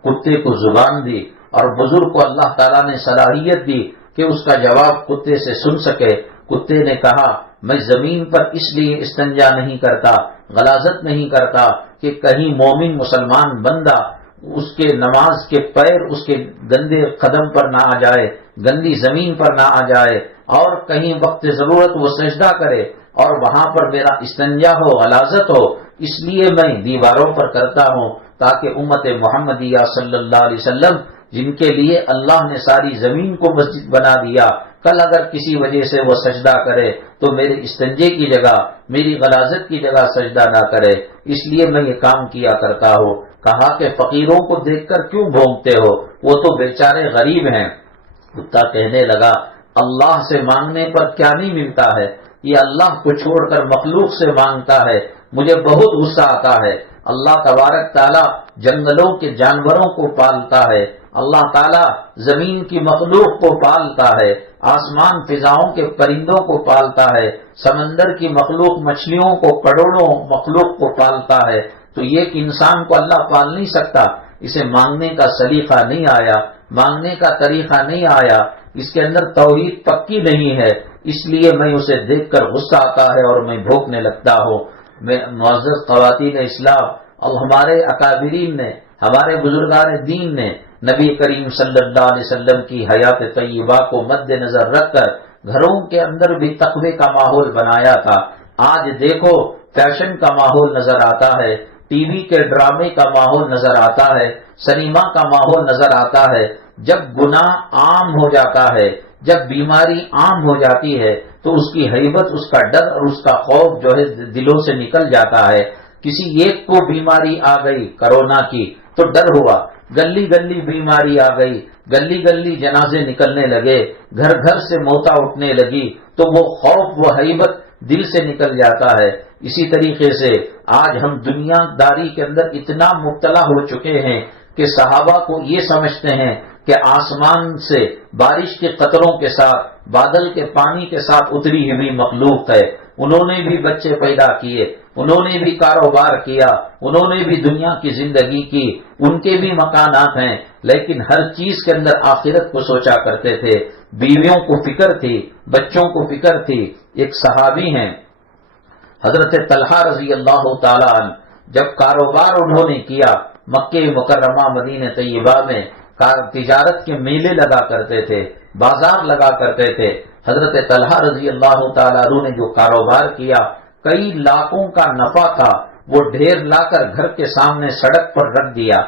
کتے کو زبان دی اور بزرگ کو اللہ تعالیٰ نے صلاحیت دی کہ اس کا جواب کتے سے سن سکے۔ کتے نے کہا، میں زمین پر اس لیے استنجا نہیں کرتا، غلاظت نہیں کرتا کہ کہیں مومن مسلمان بندہ اس کے نماز کے پیر اس کے گندے قدم پر نہ آ جائے، گندی زمین پر نہ آ جائے، اور کہیں وقت ضرورت وہ سجدہ کرے اور وہاں پر میرا استنجا ہو، غلاظت ہو، اس لیے میں دیواروں پر کرتا ہوں تاکہ امت محمدیہ صلی اللہ علیہ وسلم جن کے لیے اللہ نے ساری زمین کو مسجد بنا دیا، کل اگر کسی وجہ سے وہ سجدہ کرے تو میرے استنجے کی جگہ، میری غلاظت کی جگہ سجدہ نہ کرے، اس لیے میں یہ کام کیا کرتا ہوں۔ کہا کہ فقیروں کو دیکھ کر کیوں بھونکتے ہو، وہ تو بیچارے غریب ہیں۔ کتا کہنے لگا، اللہ سے مانگنے پر کیا نہیں ملتا ہے، یہ اللہ کو چھوڑ کر مخلوق سے مانگتا ہے، مجھے بہت غصہ آتا ہے۔ اللہ تبارک تعالیٰ جنگلوں کے جانوروں کو پالتا ہے، اللہ تعالیٰ زمین کی مخلوق کو پالتا ہے، آسمان فضاؤں کے پرندوں کو پالتا ہے، سمندر کی مخلوق مچھلیوں کو، کروڑوں مخلوق کو پالتا ہے، تو یہ کہ انسان کو اللہ پال نہیں سکتا، اسے مانگنے کا سلیقہ نہیں آیا، مانگنے کا طریقہ نہیں آیا، اس کے اندر توحید پکی نہیں ہے، اس لیے میں اسے دیکھ کر غصہ آتا ہے اور میں بھونکنے لگتا ہوں۔ معزز خواتین اسلام اور ہمارے اکابرین نے، ہمارے بزرگان دین نے نبی کریم صلی اللہ علیہ وسلم کی حیات طیبہ کو مد نظر رکھ کر گھروں کے اندر بھی تقوی کا ماحول بنایا تھا۔ آج دیکھو فیشن کا ماحول نظر آتا ہے، ٹی وی کے ڈرامے کا ماحول نظر آتا ہے، سنیما کا ماحول نظر آتا ہے۔ جب گناہ عام ہو جاتا ہے، جب بیماری عام ہو جاتی ہے تو اس کی ہیبت، اس کا ڈر اور اس کا خوف جو ہے دلوں سے نکل جاتا ہے۔ کسی ایک کو بیماری آ گئی کرونا کی تو ڈر ہوا، گلی گلی بیماری آ گئی، گلی گلی جنازے نکلنے لگے، گھر گھر سے موتا اٹھنے لگی، تو وہ خوف، وہ ہیبت دل سے نکل جاتا ہے۔ اسی طریقے سے آج ہم دنیا داری کے اندر اتنا مبتلا ہو چکے ہیں کہ صحابہ کو یہ سمجھتے ہیں کہ آسمان سے بارش کے قطروں کے ساتھ، بادل کے پانی کے ساتھ اتری ہوئی مخلوق ہے، انہوں نے بھی بچے پیدا کیے، انہوں نے بھی کاروبار کیا، انہوں نے بھی دنیا کی زندگی کی، ان کے بھی مکانات ہیں، لیکن ہر چیز کے اندر آخرت کو سوچا کرتے تھے، بیویوں کو فکر تھی، بچوں کو فکر تھی۔ ایک صحابی ہیں حضرت طلحہ رضی اللہ تعالیٰ عنہ، جب کاروبار انہوں نے کیا، مکہ مکرمہ مدینہ طیبہ میں تجارت کے میلے لگا کرتے تھے، بازار لگا کرتے تھے۔ حضرت طلحہ رضی اللہ تعالیٰ عنہ نے جو کاروبار کیا، کئی لاکھوں کا نفع تھا، وہ ڈھیر لا کر گھر کے سامنے سڑک پر رکھ دیا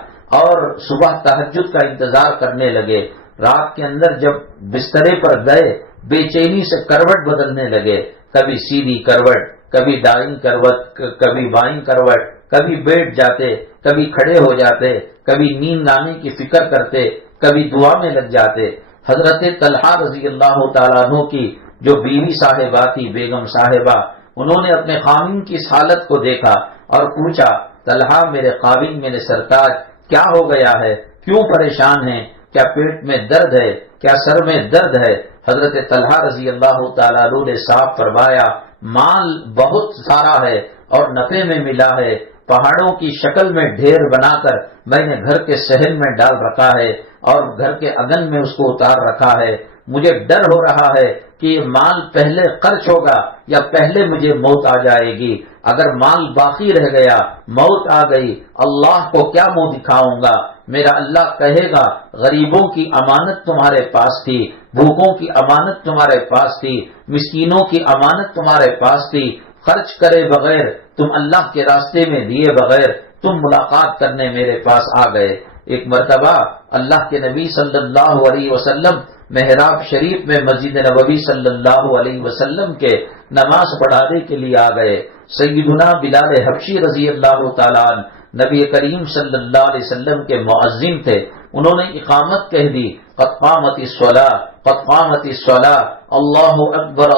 اور صبح تہجد کا انتظار کرنے لگے۔ رات کے اندر جب بسترے پر گئے، بے چینی سے کروٹ بدلنے لگے، کبھی سیدھی کروٹ، کبھی دائیں کروٹ، کبھی بائیں کروٹ، کبھی بیٹھ جاتے، کبھی کھڑے ہو جاتے، کبھی نیند آنے کی فکر کرتے، کبھی دعا میں لگ جاتے۔ حضرت طلحہ رضی اللہ تعالیٰ عنہ کی جو بیوی صاحبہ تھی، بیگم صاحبہ، انہوں نے اپنے خاوند کی اس حالت کو دیکھا اور پوچھا، طلحہ میرے خاوند، میرے سرتاج، کیا ہو گیا ہے؟ کیوں پریشان ہیں؟ کیا پیٹ میں درد ہے؟ کیا سر میں درد ہے؟ حضرت طلحہ رضی اللہ تعالیٰ عنہ نے صاف فرمایا، مال بہت سارا ہے اور نفع میں ملا ہے، پہاڑوں کی شکل میں ڈھیر بنا کر میں نے گھر کے صحن میں ڈال رکھا ہے اور گھر کے آنگن میں اس کو اتار رکھا ہے، مجھے ڈر ہو رہا ہے کہ یہ مال پہلے خرچ ہوگا یا پہلے مجھے موت آ جائے گی، اگر مال باقی رہ گیا، موت آ گئی، اللہ کو کیا منہ دکھاؤں گا؟ میرا اللہ کہے گا غریبوں کی امانت تمہارے پاس تھی، بھوکوں کی امانت تمہارے پاس تھی، مسکینوں کی امانت تمہارے پاس تھی، خرچ کرے بغیر، تم اللہ کے راستے میں دیے بغیر تم ملاقات کرنے میرے پاس آ گئے۔ ایک مرتبہ اللہ کے نبی صلی اللہ علیہ وسلم محراب شریف میں مسجد نبوی صلی اللہ علیہ وسلم کے نماز پڑھانے کے لیے آ گئے۔ سیدنا بلال حبشی رضی اللہ تعالیٰ عنہ نبی کریم صلی اللہ علیہ وسلم کے مؤذن تھے، انہوں نے اقامت کہہ دی، قد قامت الصلاۃ قد قامت الصلاۃ، اللہ اکبر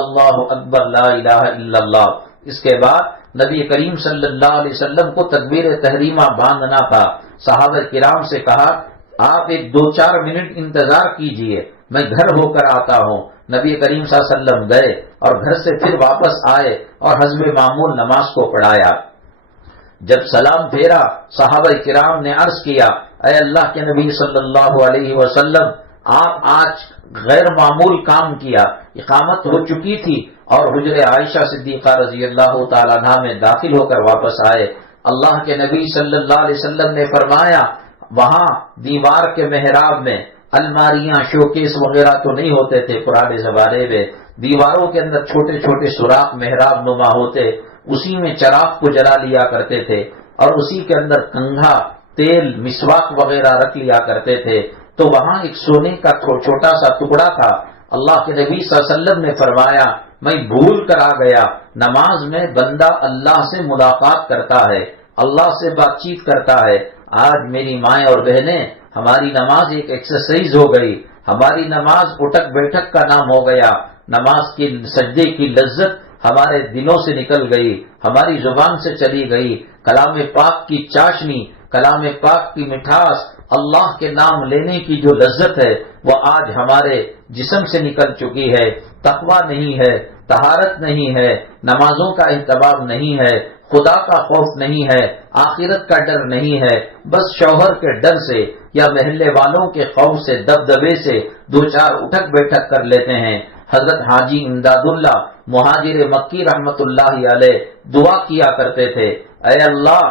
لا الہ الا اللہ۔ اس کے بعد نبی کریم صلی اللہ علیہ وسلم کو تکبیر تحریمہ باندھنا تھا۔ صحابہ کرام سے کہا آپ ایک 2-4 منٹ انتظار کیجئے، میں گھر ہو کر آتا ہوں۔ نبی کریم صلی اللہ علیہ وسلم گئے اور گھر سے پھر واپس آئے اور حسب معمول نماز کو پڑھایا۔ جب سلام پھیرا صحابہ کرام نے عرض کیا اے اللہ کے نبی صلی اللہ علیہ وسلم، آپ آج غیر معمول کام کیا، اقامت ہو چکی تھی اور حجر عائشہ صدیقہ رضی اللہ تعالیٰ عنہ میں داخل ہو کر واپس آئے۔ اللہ کے نبی صلی اللہ علیہ وسلم نے فرمایا وہاں دیوار کے محراب میں الماریاں شوکیس وغیرہ تو نہیں ہوتے تھے، پرانے زمانے میں دیواروں کے اندر چھوٹے چھوٹے سوراخ محراب نما ہوتے، اسی میں چراغ کو جلا لیا کرتے تھے اور اسی کے اندر کنگھا، تیل، مسواک وغیرہ رکھ لیا کرتے تھے۔ تو وہاں ایک سونے کا چھوٹا سا ٹکڑا تھا۔ اللہ کے نبی صلی اللہ علیہ وسلم نے فرمایا میں بھول کر آ گیا، نماز میں بندہ اللہ سے ملاقات کرتا ہے، اللہ سے بات چیت کرتا ہے۔ آج میری مائیں اور بہنیں ہماری نماز ایک ایکسرسائز ہو گئی، ہماری نماز اٹھک بیٹھک کا نام ہو گیا، نماز کی سجدے کی لذت ہمارے دلوں سے نکل گئی، ہماری زبان سے چلی گئی۔ کلام پاک کی چاشنی، کلام پاک کی مٹھاس، اللہ کے نام لینے کی جو لذت ہے وہ آج ہمارے جسم سے نکل چکی ہے۔ تقویٰ نہیں ہے، طہارت نہیں ہے، نمازوں کا اہتمام نہیں ہے، خدا کا خوف نہیں ہے، آخرت کا ڈر نہیں ہے، بس شوہر کے ڈر سے یا محلے والوں کے خوف سے، دبدبے سے 2-4 اٹھک بیٹھک کر لیتے ہیں۔ حضرت حاجی امداد اللہ مہاجر مکی رحمت اللہ علیہ دعا کیا کرتے تھے اے اللہ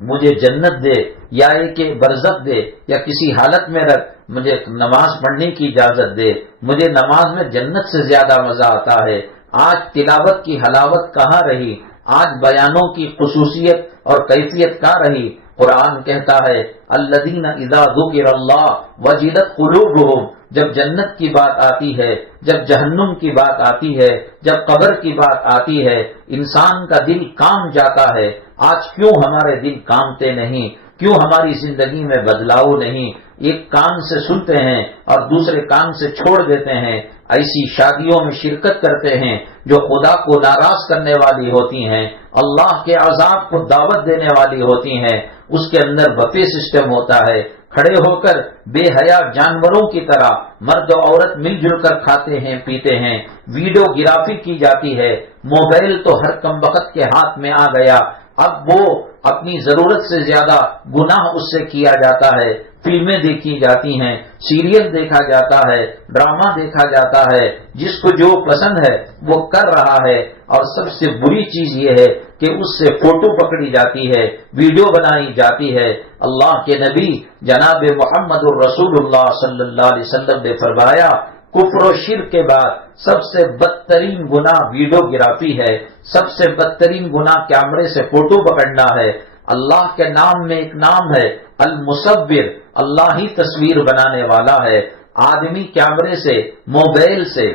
مجھے جنت دے یا ایک برزخ دے یا کسی حالت میں رکھ، مجھے نماز پڑھنے کی اجازت دے، مجھے نماز میں جنت سے زیادہ مزہ آتا ہے۔ آج تلاوت کی حلاوت کہاں رہی، آج بیانوں کی خصوصیت اور کیفیت کہاں رہی۔ قرآن کہتا ہے الذین اذا ذکر اللہ وجلت قلوبہم، جب جنت کی بات آتی ہے، جب جہنم کی بات آتی ہے، جب قبر کی بات آتی ہے، انسان کا دل کام جاتا ہے۔ آج کیوں ہمارے دل کامتے نہیں، کیوں ہماری زندگی میں بدلاؤ نہیں؟ ایک کان سے سنتے ہیں اور دوسرے کان سے چھوڑ دیتے ہیں، ایسی شادیوں میں شرکت کرتے ہیں جو خدا کو ناراض کرنے والی ہوتی ہیں، اللہ کے عذاب کو دعوت دینے والی ہوتی ہیں۔ اس کے اندر بفے سسٹم ہوتا ہے، کھڑے ہو کر بے حیا جانوروں کی طرح مرد و عورت مل جل کر کھاتے ہیں پیتے ہیں، ویڈیو گرافی کی جاتی ہے، موبائل تو ہر کمبخت کے ہاتھ میں آ گیا، اب وہ اپنی ضرورت سے زیادہ گناہ اس سے کیا جاتا ہے، فلمیں دیکھی جاتی ہیں، سیریل دیکھا جاتا ہے، ڈرامہ دیکھا جاتا ہے، جس کو جو پسند ہے وہ کر رہا ہے، اور سب سے بری چیز یہ ہے کہ اس سے فوٹو پکڑی جاتی ہے، ویڈیو بنائی جاتی ہے۔ اللہ کے نبی جناب محمد الرسول اللہ صلی اللہ علیہ وسلم نے فرمایا کفر و شرک کے بعد سب سے بدترین گناہ ویڈیو گرافی ہے، سب سے بدترین گناہ کیمرے سے فوٹو پکڑنا ہے۔ اللہ کے نام میں ایک نام ہے المصور، اللہ ہی تصویر بنانے والا ہے۔ آدمی کیمرے سے، موبائل سے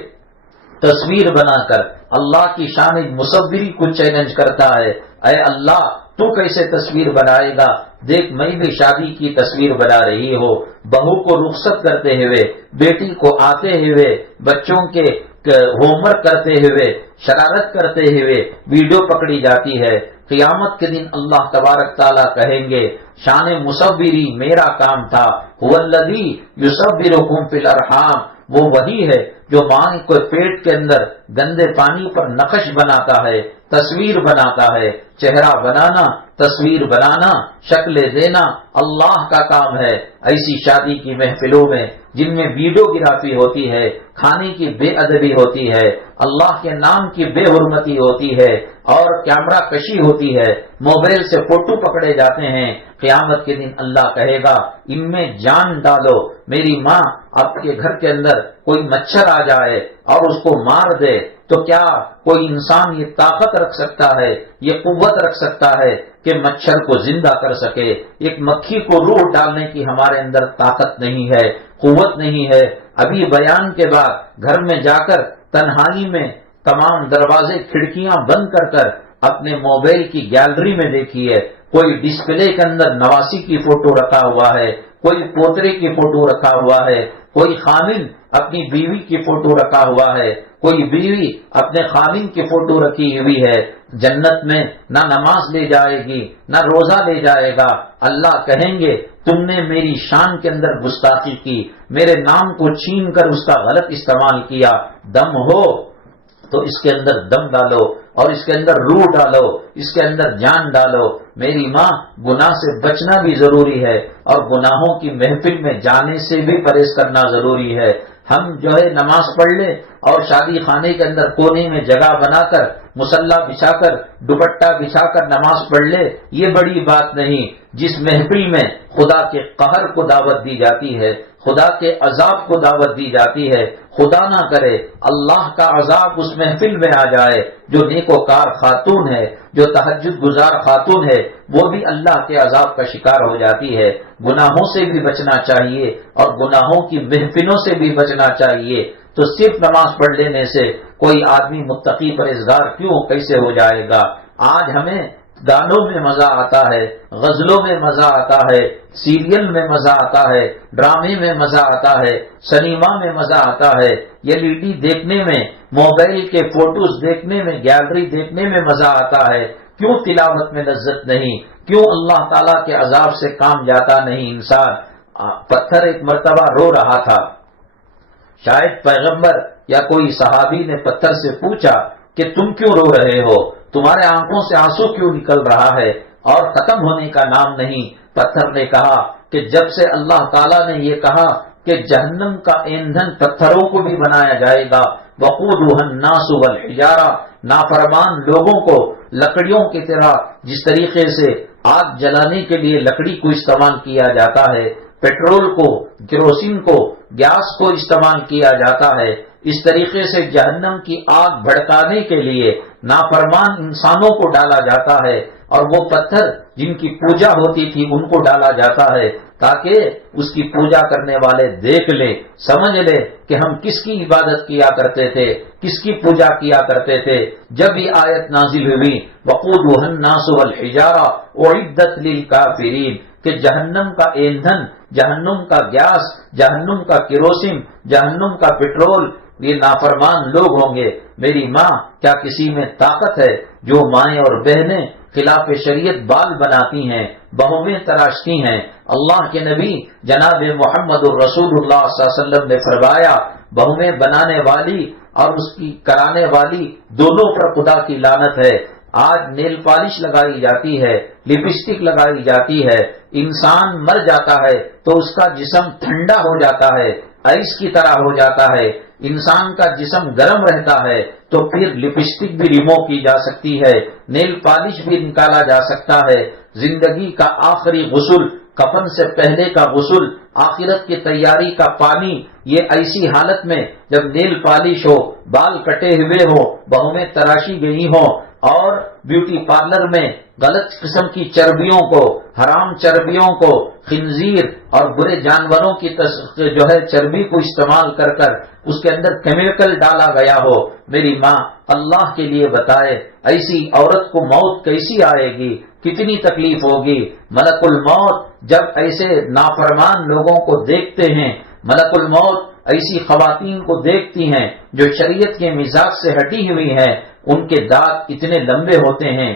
تصویر بنا کر اللہ کی شان مصوری کو چیلنج کرتا ہے، اے اللہ تو کیسے تصویر بنائے گا؟ دیکھ میں بھی شادی کی تصویر بنا رہی ہو، بہو کو رخصت کرتے ہوئے، بیٹی کو آتے ہوئے، بچوں کے ہوم ورک کرتے ہوئے، شرارت کرتے ہوئے ویڈیو پکڑی جاتی ہے۔ قیامت کے دن اللہ تبارک تعالیٰ کہیں گے شان مصوری میرا کام تھا، هو الذی یصورکم فی الارحام، وہ وہی ہے جو ماں کو پیٹ کے اندر گندے پانی پر نقش بناتا ہے، تصویر بناتا ہے۔ چہرہ بنانا، تصویر بنانا، شکلیں دینا اللہ کا کام ہے۔ ایسی شادی کی محفلوں میں جن میں ویڈیو گرافی ہوتی ہے، کھانے کی بے ادبی ہوتی ہے، اللہ کے نام کی بے حرمتی ہوتی ہے اور کیمرہ کشی ہوتی ہے، موبائل سے فوٹو پکڑے جاتے ہیں، قیامت کے دن اللہ کہے گا ان میں جان ڈالو۔ میری ماں آپ کے گھر کے اندر کوئی مچھر آ جائے اور اس کو مار دے تو کیا کوئی انسان یہ طاقت رکھ سکتا ہے، یہ قوت رکھ سکتا ہے کہ مچھر کو زندہ کر سکے؟ ایک مکھی کو روح ڈالنے کی ہمارے اندر طاقت نہیں ہے، قوت نہیں ہے۔ ابھی بیان کے بعد گھر میں جا کر تنہائی میں تمام دروازے کھڑکیاں بند کر اپنے موبائل کی گیلری میں دیکھیے، کوئی ڈسپلے کے اندر نواسی کی فوٹو رکھا ہوا ہے، کوئی پوترے کی فوٹو رکھا ہوا ہے، کوئی خامن اپنی بیوی کی فوٹو رکھا ہوا ہے، کوئی بیوی اپنے خامن کی فوٹو رکھی ہوئی ہے۔ جنت میں نہ نماز لے جائے گی نہ روزہ لے جائے گا۔ اللہ کہیں گے تم نے میری شان کے اندر گستاخی کی، میرے نام کو چھین کر اس کا غلط استعمال کیا۔ دم ہو تو اس کے اندر دم ڈالو اور اس کے اندر روح ڈالو، اس کے اندر جان ڈالو۔ میری ماں، گناہ سے بچنا بھی ضروری ہے اور گناہوں کی محفل میں جانے سے بھی پرہیز کرنا ضروری ہے۔ ہم جو ہے نماز پڑھ لیں اور شادی خانے کے اندر کونے میں جگہ بنا کر مصلی بچھا کر دوپٹہ بچھا کر نماز پڑھ لے، یہ بڑی بات نہیں۔ جس محفل میں خدا کے قہر کو دعوت دی جاتی ہے، خدا کے عذاب کو دعوت دی جاتی ہے، خدا نہ کرے اللہ کا عذاب اس محفل میں آ جائے، جو نیکوکار خاتون ہے، جو تہجد گزار خاتون ہے، وہ بھی اللہ کے عذاب کا شکار ہو جاتی ہے۔ گناہوں سے بھی بچنا چاہیے اور گناہوں کی محفلوں سے بھی بچنا چاہیے۔ تو صرف نماز پڑھ لینے سے کوئی آدمی متقی پرہیزگار کیسے ہو جائے گا؟ آج ہمیں گانوں میں مزہ آتا ہے، غزلوں میں مزہ آتا ہے، سیریل میں مزہ آتا ہے، ڈرامے میں مزہ آتا ہے، سنیما میں مزہ آتا ہے، LED دیکھنے میں، موبائل کے فوٹوز دیکھنے میں، گیلری دیکھنے میں مزہ آتا ہے۔ کیوں تلاوت میں لذت نہیں؟ کیوں اللہ تعالیٰ کے عذاب سے کام جاتا نہیں انسان؟ پتھر ایک مرتبہ رو رہا تھا، شاید پیغمبر یا کوئی صحابی نے پتھر سے پوچھا کہ تم کیوں رو رہے ہو؟ تمہارے آنکھوں سے آنسو کیوں نکل رہا ہے اور ختم ہونے کا نام نہیں؟ پتھر نے کہا کہ جب سے اللہ تعالیٰ نے یہ کہا کہ جہنم کا ایندھن پتھروں کو بھی بنایا جائے گا، وقودها الناس والحجارہ، نافرمان لوگوں کو لکڑیوں کی طرح جس طریقے سے آگ جلانے کے لیے لکڑی کو استعمال کیا جاتا ہے، پیٹرول کو، کیروسین کو، گیس کو استعمال کیا جاتا ہے، اس طریقے سے جہنم کی آگ بھڑکانے کے لیے نافرمان انسانوں کو ڈالا جاتا ہے، اور وہ پتھر جن کی پوجا ہوتی تھی ان کو ڈالا جاتا ہے تاکہ اس کی پوجا کرنے والے دیکھ لیں، سمجھ لیں کہ ہم کس کی عبادت کیا کرتے تھے، کس کی پوجا کیا کرتے تھے۔ جب یہ آیت نازل ہوئی وقودها الناس والحجارہ اعدت للکافرین، کہ جہنم کا ایندھن، جہنم کا گیس، جہنم کا کیروسین، جہنم کا پیٹرول یہ نافرمان لوگ ہوں گے۔ میری ماں، کیا کسی میں طاقت ہے؟ جو مائیں اور بہنیں خلاف شریعت بال بناتی ہیں، بہویں تراشتی ہیں۔ اللہ کے نبی جناب محمد الرسول اللہ صلی اللہ علیہ وسلم نے فرمایا بہویں بنانے والی اور اس کی کرانے والی دونوں پر خدا کی لعنت ہے۔ آج نیل پالش لگائی جاتی ہے، لپسٹک لگائی جاتی ہے، انسان مر جاتا ہے تو اس کا جسم ٹھنڈا ہو جاتا ہے، آئس کی طرح ہو جاتا ہے، انسان کا جسم گرم رہتا ہے تو پھر لپسٹک بھی ریمو کی جا سکتی ہے، نیل پالش بھی نکالا جا سکتا ہے۔ زندگی کا آخری غسل، کفن سے پہلے کا غسل، آخرت کی تیاری کا پانی، یہ ایسی حالت میں جب نیل پالش ہو، بال کٹے ہوئے ہو، بہویں تراشی گئی ہو اور بیوٹی پارلر میں غلط قسم کی چربیوں کو، حرام چربیوں کو، خنزیر اور برے جانوروں کی جو ہے چربی کو استعمال کر اس کے اندر کیمیکل ڈالا گیا ہو، میری ماں اللہ کے لیے بتائے ایسی عورت کو موت کیسی آئے گی؟ کتنی تکلیف ہوگی؟ ملک الموت جب ایسے نافرمان لوگوں کو دیکھتے ہیں، ملک الموت ایسی خواتین کو دیکھتی ہیں جو شریعت کے مزاج سے ہٹی ہوئی ہیں، ان کے دانت اتنے لمبے ہوتے ہیں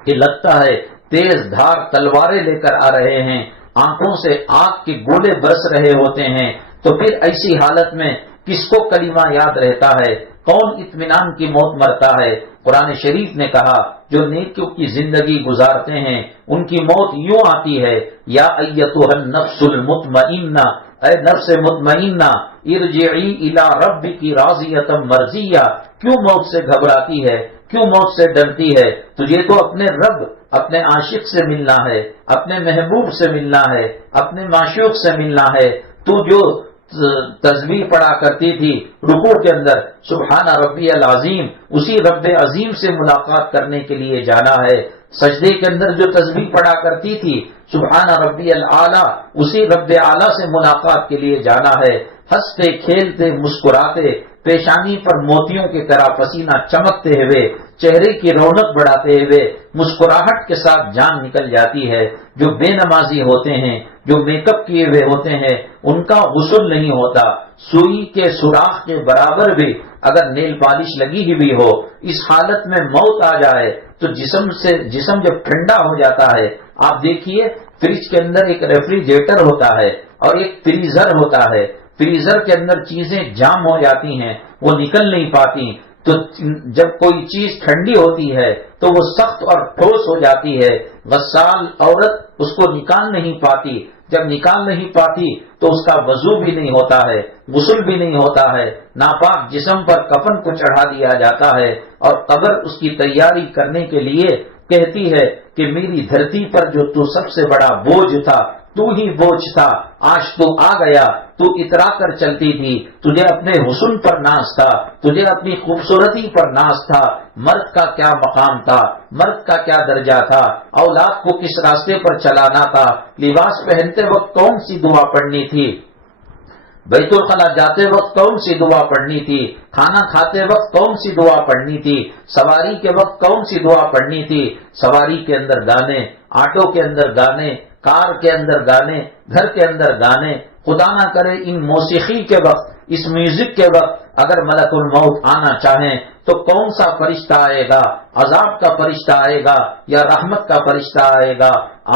کہ لگتا ہے تیز دھار تلواریں لے کر آ رہے ہیں، آنکھوں سے آگ کے گولے برس رہے ہوتے ہیں، تو پھر ایسی حالت میں کس کو کلمہ یاد رہتا ہے؟ کون اطمینان کی موت مرتا ہے؟ قرآن شریف نے کہا جو نیکیوں کی زندگی گزارتے ہیں ان کی موت یوں آتی ہے، یا ایتھا النفس المطمئنہ، اے نفس مطمئنہ ارجعی الی ربک راضیۃ مرضیہ۔ کیوں موت سے گھبراتی ہے؟ کیوں موت سے ڈرتی ہے؟ تجھے تو اپنے رب، اپنے عاشق سے ملنا ہے، اپنے محبوب سے ملنا ہے، اپنے معشوق سے ملنا ہے۔ تو جو تسبیح پڑھا کرتی تھی رکوع کے اندر سبحان ربی العظیم، اسی رب عظیم سے ملاقات کرنے کے لیے جانا ہے۔ سجدے کے اندر جو تسبیح پڑھا کرتی تھی سبحان ربی العالی، اسی رب اعلی سے ملاقات کے لیے جانا ہے۔ ہنستے کھیلتے مسکراتے، پیشانی پر موتیوں کی طرح پسینہ چمکتے ہوئے، چہرے کی رونق بڑھاتے ہوئے، مسکراہٹ کے ساتھ جان نکل جاتی ہے۔ جو بے نمازی ہوتے ہیں، جو میک اپ کیے ہوئے ہوتے ہیں، ان کا غسل نہیں ہوتا۔ سوئی کے سوراخ کے برابر بھی اگر نیل پالش لگی ہوئی ہو، اس حالت میں موت آ جائے تو جسم جب ٹھنڈا ہو جاتا ہے، آپ دیکھیے فریج کے اندر ایک ریفریجریٹر ہوتا ہے اور ایک فریزر ہوتا ہے۔ فریزر کے اندر چیزیں جام ہو جاتی ہیں، وہ نکل نہیں پاتی، تو جب کوئی چیز ٹھنڈی ہوتی ہے تو وہ سخت اور ٹھوس ہو جاتی ہے۔ غسال عورت اس کو نکال نہیں پاتی، جب نکال نہیں پاتی تو اس کا وضو بھی نہیں ہوتا ہے، غسل بھی نہیں ہوتا ہے، ناپاک جسم پر کفن کو چڑھا دیا جاتا ہے، اور قبر اس کی تیاری کرنے کے لیے کہتی ہے کہ میری دھرتی پر جو تو سب سے بڑا بوجھ تھا، تو ہی بوجھ تھا، آج تو آ گیا، تو اترا کر چلتی تھی، تجھے اپنے حسن پر ناز تھا، تجھے اپنی خوبصورتی پر ناز تھا، مرد کا کیا مقام تھا، مرد کا کیا درجہ تھا، اولاد کو کس راستے پر چلانا تھا، لباس پہنتے وقت کون سی دعا پڑھنی تھی، بیت الخلا جاتے وقت کون سی دعا پڑھنی تھی، کھانا کھاتے وقت کون سی دعا پڑھنی تھی، سواری کے وقت کون سی دعا پڑھنی تھی۔ سواری کے اندر گانے، آٹو کے اندر گانے، کار کے اندر گانے، گھر کے اندر گانے، خدا نہ کرے ان موسیقی کے وقت، اس میوزک کے وقت اگر ملک الموت آنا چاہیں تو کون سا فرشتہ آئے گا، عذاب کا فرشتہ آئے گا یا رحمت کا فرشتہ آئے گا۔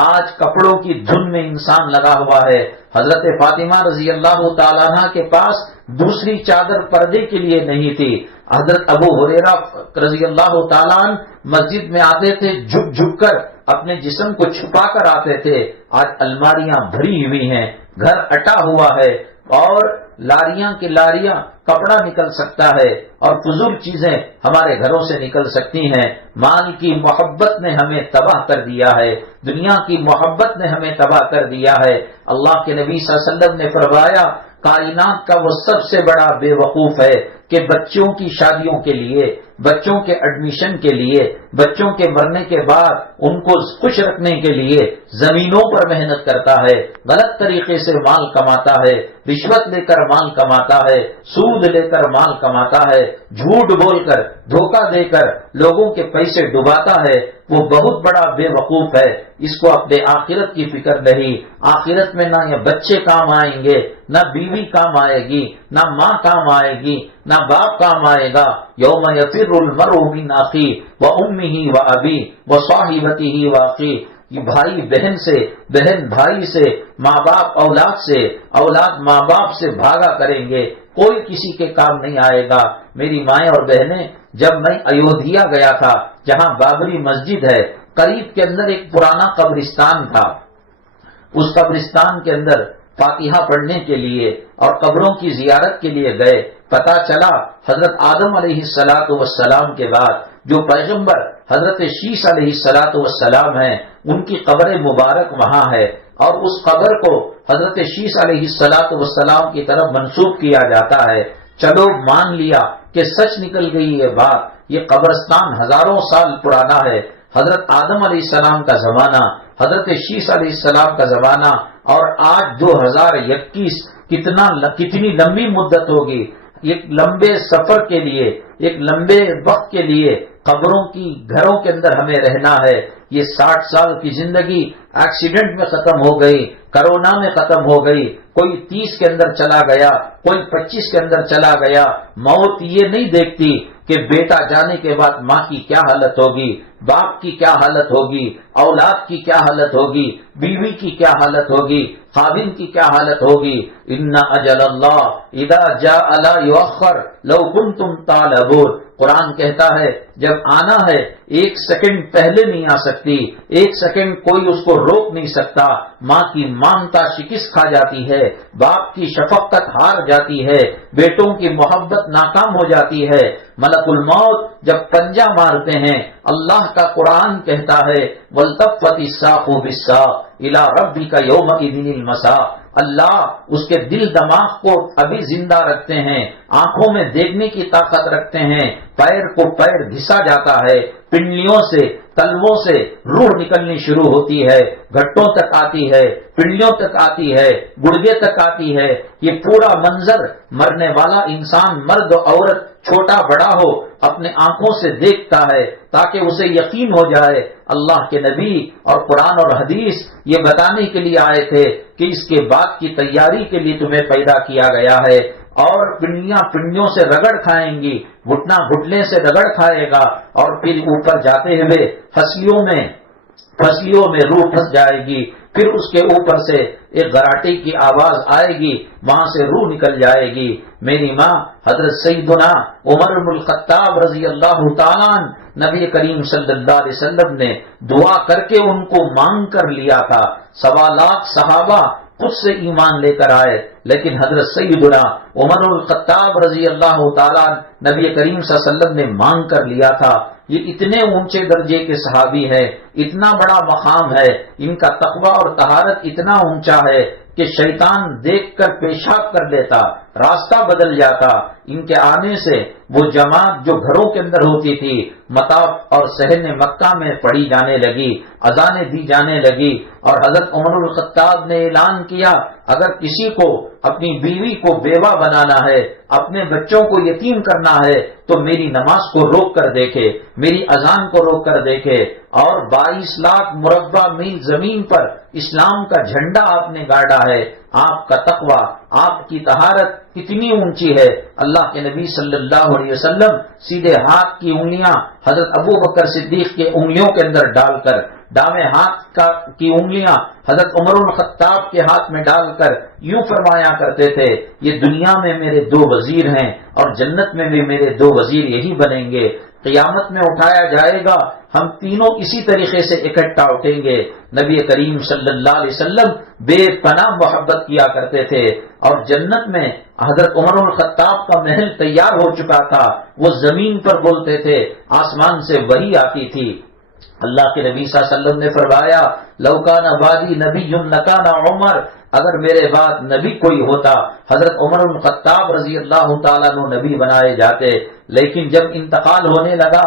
آج کپڑوں کی دھن میں انسان لگا ہوا ہے۔ حضرت فاطمہ رضی اللہ تعالیٰ عنہ کے پاس دوسری چادر پردے کے لیے نہیں تھی۔ حضرت ابو ہریرہ رضی اللہ تعالیٰ عنہ مسجد میں آتے تھے، جھک جھک کر اپنے جسم کو چھپا کر آتے تھے۔ آج الماریاں بھری ہوئی ہیں، گھر اٹا ہوا ہے، اور لاریاں کی لاریاں کپڑا نکل سکتا ہے، اور فضول چیزیں ہمارے گھروں سے نکل سکتی ہیں۔ مال کی محبت نے ہمیں تباہ کر دیا ہے، دنیا کی محبت نے ہمیں تباہ کر دیا ہے۔ اللہ کے نبی صلی اللہ علیہ وسلم نے فرمایا کائنات کا وہ سب سے بڑا بے وقوف ہے کہ بچوں کی شادیوں کے لیے، بچوں کے ایڈمیشن کے لیے، بچوں کے مرنے کے بعد ان کو خوش رکھنے کے لیے زمینوں پر محنت کرتا ہے، غلط طریقے سے مال کماتا ہے، رشوت لے کر مال کماتا ہے، سود لے کر مال کماتا ہے، جھوٹ بول کر، دھوکہ دے کر لوگوں کے پیسے ڈباتا ہے، وہ بہت بڑا بے وقوف ہے۔ اس کو اپنے آخرت کی فکر نہیں۔ آخرت میں نہ یہ بچے کام آئیں گے، نہ بیوی کام آئے گی، نہ ماں کام آئے گی، نہ باپ کام آئے گا۔ یوم یفر المرء من اخیہ وامہ وابیہ وصاحبتہ واخیہ، یہ بھائی بہن سے، بہن بھائی سے، ماں باپ اولاد سے، اولاد ماں باپ سے بھاگا کریں گے، کوئی کسی کے کام نہیں آئے گا۔ میری مائیں اور بہنیں، جب میں ایودھیا گیا تھا جہاں بابری مسجد ہے، قریب کے اندر ایک پرانا قبرستان تھا، اس قبرستان کے اندر فاتحہ پڑھنے کے لیے اور قبروں کی زیارت کے لیے گئے، پتہ چلا حضرت آدم علیہ السلام کے بعد جو پیغمبر حضرت شیش علیہ السلام ہیں، ان کی قبر مبارک وہاں ہے، اور اس قبر کو حضرت شیش علیہ السلام کی طرف منسوب کیا جاتا ہے۔ چلو مان لیا کہ سچ نکل گئی یہ بات، یہ قبرستان ہزاروں سال پرانا ہے۔ حضرت آدم علیہ السلام کا زمانہ، حضرت شیش علیہ السلام کا زمانہ، اور آج 2021 کتنی لمبی مدت ہوگی۔ ایک لمبے سفر کے لیے، ایک لمبے وقت کے لیے قبروں کی گھروں کے اندر ہمیں رہنا ہے۔ یہ 60 سال کی زندگی ایکسیڈنٹ میں ختم ہو گئی، کرونا میں ختم ہو گئی، کوئی 30 کے اندر چلا گیا، کوئی 25 کے اندر چلا گیا۔ موت یہ نہیں دیکھتی کہ بیٹا جانے کے بعد ماں کی کیا حالت ہوگی، باپ کی کیا حالت ہوگی، اولاد کی کیا حالت ہوگی، بیوی کی کیا حالت ہوگی، خاوند کی کیا حالت ہوگی۔ ان اجل اللہ اذا جاء لا یؤخر لو کنتم تعلمون، قرآن کہتا ہے جب آنا ہے ایک سیکنڈ پہلے نہیں آ سکتی، ایک سیکنڈ کوئی اس کو روک نہیں سکتا۔ ماں کی مامتا شکست کھا جاتی ہے، باپ کی شفقت ہار جاتی ہے، بیٹوں کی محبت ناکام ہو جاتی ہے۔ ملک الموت جب پنجہ مارتے ہیں، اللہ کا قرآن کہتا ہے وَالْتَفَّتِ السَّاقُ بِالسَّاقِ إِلَىٰ رَبِّكَ يَوْمَئِذٍ الْمَسَاقُ، اللہ اس کے دل دماغ کو ابھی زندہ رکھتے ہیں، آنکھوں میں دیکھنے کی طاقت رکھتے ہیں، پیر کو پیر گھسا جاتا ہے، پنڈلیوں سے تلووں سے روح نکلنی شروع ہوتی ہے، گھٹوں تک آتی ہے، پنڈلیوں تک آتی ہے، گڑگے تک آتی ہے۔ یہ پورا منظر مرنے والا انسان، مرد و عورت، چھوٹا بڑا ہو، اپنے آنکھوں سے دیکھتا ہے تاکہ اسے یقین ہو جائے۔ اللہ کے نبی اور قرآن اور حدیث یہ بتانے کے لیے آئے تھے کہ اس کے بعد کی تیاری کے لیے تمہیں پیدا کیا گیا ہے، اور پنڈلیاں پنڈلیوں سے رگڑ کھائیں گی، گھٹنا گھٹنے سے رگڑ کھائے گا، اور پھر اوپر جاتے ہوئے پھسلیوں میں روح پھنس جائے گی، پھر اس کے اوپر سے ایک گراٹے کی آواز آئے گی، وہاں سے روح نکل جائے گی۔ میری ماں حضرت سیدنا عمر بن الخطاب رضی اللہ تعالیٰ عنہ، نبی کریم صلی اللہ علیہ وسلم نے دعا کر کے ان کو مانگ کر لیا تھا۔ 1.25 لاکھ صحابہ خود سے ایمان لے کر آئے، لیکن حضرت سیدنا عمر بن الخطاب رضی اللہ تعالیٰ نبی کریم صلی اللہ علیہ وسلم نے مانگ کر لیا تھا۔ یہ اتنے اونچے درجے کے صحابی ہیں، اتنا بڑا مقام ہے، ان کا تقوی اور طہارت اتنا اونچا ہے کہ شیطان دیکھ کر پیشاب کر لیتا، راستہ بدل جاتا۔ ان کے آنے سے وہ جماعت جو گھروں کے اندر ہوتی تھی، مطاف اور صحن مکہ میں پڑھی جانے لگی، اذانیں دی جانے لگی، اور حضرت عمر الخطاب نے اعلان کیا اگر کسی کو اپنی بیوی کو بیوہ بنانا ہے، اپنے بچوں کو یتیم کرنا ہے، تو میری نماز کو روک کر دیکھے، میری اذان کو روک کر دیکھے۔ اور 22 لاکھ مربع میل زمین پر اسلام کا جھنڈا آپ نے گاڑا ہے۔ آپ کا تقوی، آپ کی طہارت کتنی اونچی ہے۔ اللہ کے نبی صلی اللہ علیہ وسلم سیدھے ہاتھ کی انگلیاں حضرت ابو بکر صدیق کے انگلیوں کے اندر ڈال کر، دامے ہاتھ کی انگلیاں حضرت عمر الخطاب کے ہاتھ میں ڈال کر یوں فرمایا کرتے تھے، یہ دنیا میں میرے 2 وزیر ہیں اور جنت میں بھی میرے 2 وزیر یہی بنیں گے۔ قیامت میں اٹھایا جائے گا، ہم تینوں اسی طریقے سے اکٹھا اٹھیں گے۔ نبی کریم صلی اللہ علیہ وسلم بے پناہ محبت کیا کرتے تھے، اور جنت میں حضرت عمر الخطاب کا محل تیار ہو چکا تھا۔ وہ زمین پر بولتے تھے، آسمان سے وحی آتی تھی۔ اللہ کے نبی صلی اللہ علیہ وسلم نے فرمایا، لو کان بعدی نبی لکان عمر، اگر میرے بعد نبی کوئی ہوتا حضرت عمر بن الخطاب رضی اللہ تعالیٰ عنہ نبی بنائے جاتے۔ لیکن جب انتقال ہونے لگا،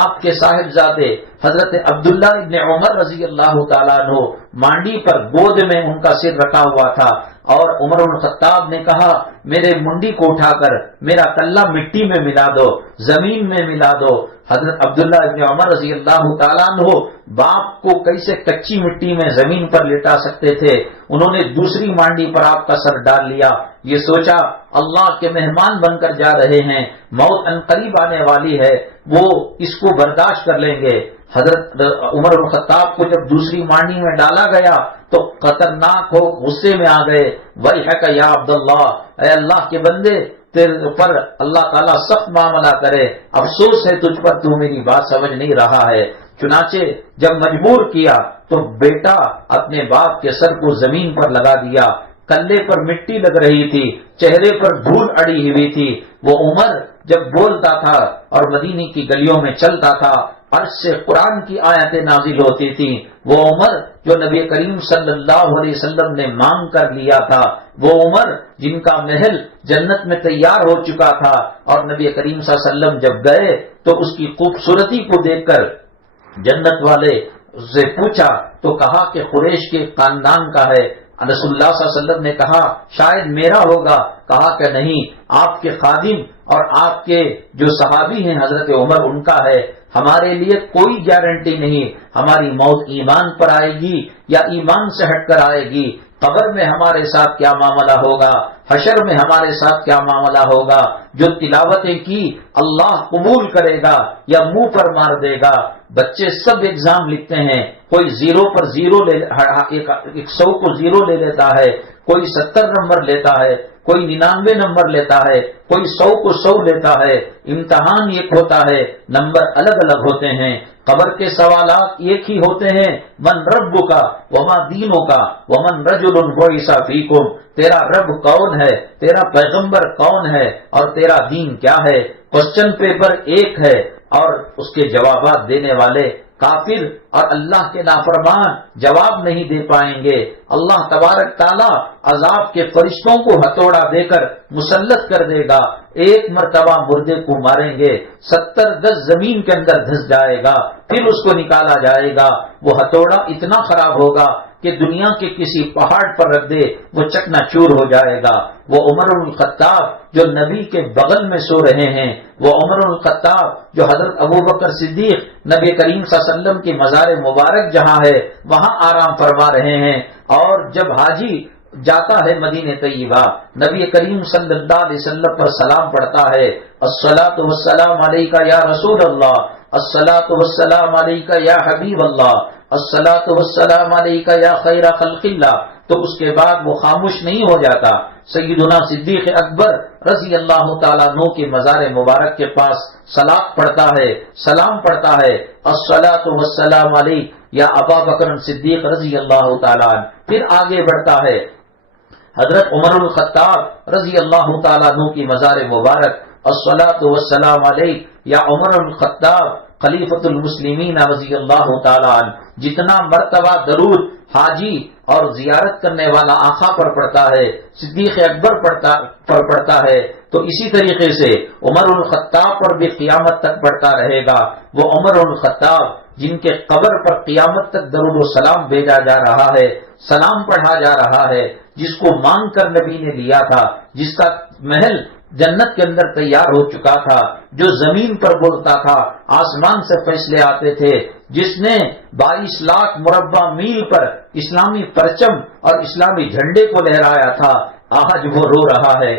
آپ کے صاحبزادے حضرت عبداللہ ابن عمر رضی اللہ تعالیٰ عنہ مانڈی پر گود میں ان کا سر رکھا ہوا تھا، اور عمر بن الخطاب نے کہا میرے منڈی کو اٹھا کر میرا کلہ مٹی میں ملا دو، زمین میں ملا دو۔ حضرت عبداللہ ابن عمر رضی اللہ تعالیٰ عنہ باپ کو کیسے کچی مٹی میں زمین پر لٹا سکتے تھے؟ انہوں نے دوسری مانڈی پر آپ کا سر ڈال لیا۔ یہ سوچا اللہ کے مہمان بن کر جا رہے ہیں، موت عنقریب آنے والی ہے، وہ اس کو برداشت کر لیں گے۔ حضرت عمر بن الخطاب کو جب دوسری مانڈی میں ڈالا گیا تو خطرناک ہو غصے میں آ گئے، ویحک یا عبداللہ، اے اللہ کے بندے، تیرے پر اللہ تعالیٰ سخت معاملہ کرے، افسوس ہے تجھ پر، تو میری بات سمجھ نہیں رہا ہے۔ چنانچہ جب مجبور کیا تو بیٹا اپنے باپ کے سر کو زمین پر لگا دیا، کلے پر مٹی لگ رہی تھی، چہرے پر دھول اڑی ہوئی تھی۔ وہ عمر جب بولتا تھا اور مدینے کی گلیوں میں چلتا تھا، عرش سے قرآن کی آیتیں نازل ہوتی تھی۔ وہ عمر جو نبی کریم صلی اللہ علیہ وسلم نے مانگ کر لیا تھا، وہ عمر جن کا محل جنت میں تیار ہو چکا تھا، اور نبی کریم صلی اللہ علیہ وسلم جب گئے تو اس کی خوبصورتی کو دیکھ کر جنت والے سے پوچھا تو کہا کہ قریش کے خاندان کا ہے۔ رسول اللہ صلی اللہ علیہ وسلم نے کہا شاید میرا ہوگا، کہا کہ نہیں، آپ کے خادم اور آپ کے جو صحابی ہیں حضرت عمر ان کا ہے، ہمارے لیے کوئی گارنٹی نہیں، ہماری موت ایمان پر آئے گی یا ایمان سے ہٹ کر آئے گی، قبر میں ہمارے ساتھ کیا معاملہ ہوگا، حشر میں ہمارے ساتھ کیا معاملہ ہوگا، جو تلاوتیں کی اللہ قبول کرے گا یا منہ پر مار دے گا۔ بچے سب ایگزام لکھتے ہیں، کوئی 0 پر 0 100 کو 0 لے لیتا ہے، کوئی 70 نمبر لیتا ہے، کوئی 99 نمبر لیتا ہے، کوئی 100 کو 100 لیتا ہے۔ امتحان ایک ہوتا ہے، نمبر الگ الگ ہوتے ہیں۔ قبر کے سوالات ایک ہی ہوتے ہیں، من ربک وما دینک ومن رجل بعث فیکم، تیرا رب کون ہے، تیرا پیغمبر کون ہے، اور تیرا دین کیا ہے۔ کوسچن پیپر ایک ہے، اور اس کے جوابات دینے والے کافر اور اللہ کے نافرمان جواب نہیں دے پائیں گے۔ اللہ تبارک تعالیٰ عذاب کے فرشتوں کو ہتھوڑا دے کر مسلط کر دے گا، ایک مرتبہ مردے کو ماریں گے، 70 گز زمین کے اندر دھس جائے گا، پھر اس کو نکالا جائے گا۔ وہ ہتھوڑا اتنا خراب ہوگا کہ دنیا کے کسی پہاڑ پر رکھ دے وہ چکنا چور ہو جائے گا۔ وہ عمر الخطاب جو نبی کے بغل میں سو رہے ہیں، وہ عمر الخطاب جو حضرت ابوبکر صدیق نبی کریم صلی اللہ علیہ وسلم کی مزار مبارک جہاں ہے وہاں آرام فرما رہے ہیں، اور جب حاجی جاتا ہے مدینہ طیبہ نبی کریم صلی اللہ علیہ وسلم پر سلام پڑھتا ہے، الصلاۃ والسلام علیک یا رسول اللہ، الصلاۃ والسلام علیک یا حبیب اللہ، الصلاۃ والسلام علیک یا خیر خلق اللہ، تو اس کے بعد وہ خاموش نہیں ہو جاتا۔ سیدنا صدیق اکبر رضی اللہ تعالیٰ عنہ کی مزار مبارک کے پاس سلام پڑھتا ہے، الصلاۃ والسلام علیک یا ابا بکر صدیق رضی اللہ تعالیٰ عنہ، پھر آگے بڑھتا ہے حضرت عمر الخطاب رضی اللہ تعالیٰ عنہ کی مزار مبارک، الصلاۃ والسلام علیک یا عمر الخطاب خلیفۃ المسلمین رضی اللہ تعالیٰ عنہ۔ جتنا مرتبہ درود حاجی اور زیارت کرنے والا آقا پر پڑتا ہے، صدیق اکبر پر پڑتا ہے، تو اسی طریقے سے عمر الخطاب پر بھی قیامت تک پڑتا رہے گا۔ وہ عمر الخطاب جن کے قبر پر قیامت تک درود و سلام بھیجا جا رہا ہے، سلام پڑھا جا رہا ہے، جس کو مانگ کر نبی نے لیا تھا، جس کا محل جنت کے اندر تیار ہو چکا تھا، جو زمین پر بولتا تھا، آسمان سے فیصلے آتے تھے، جس نے 22 لاکھ مربع میل پر اسلامی پرچم اور اسلامی جھنڈے کو لہرایا تھا، آج وہ رو رہا ہے،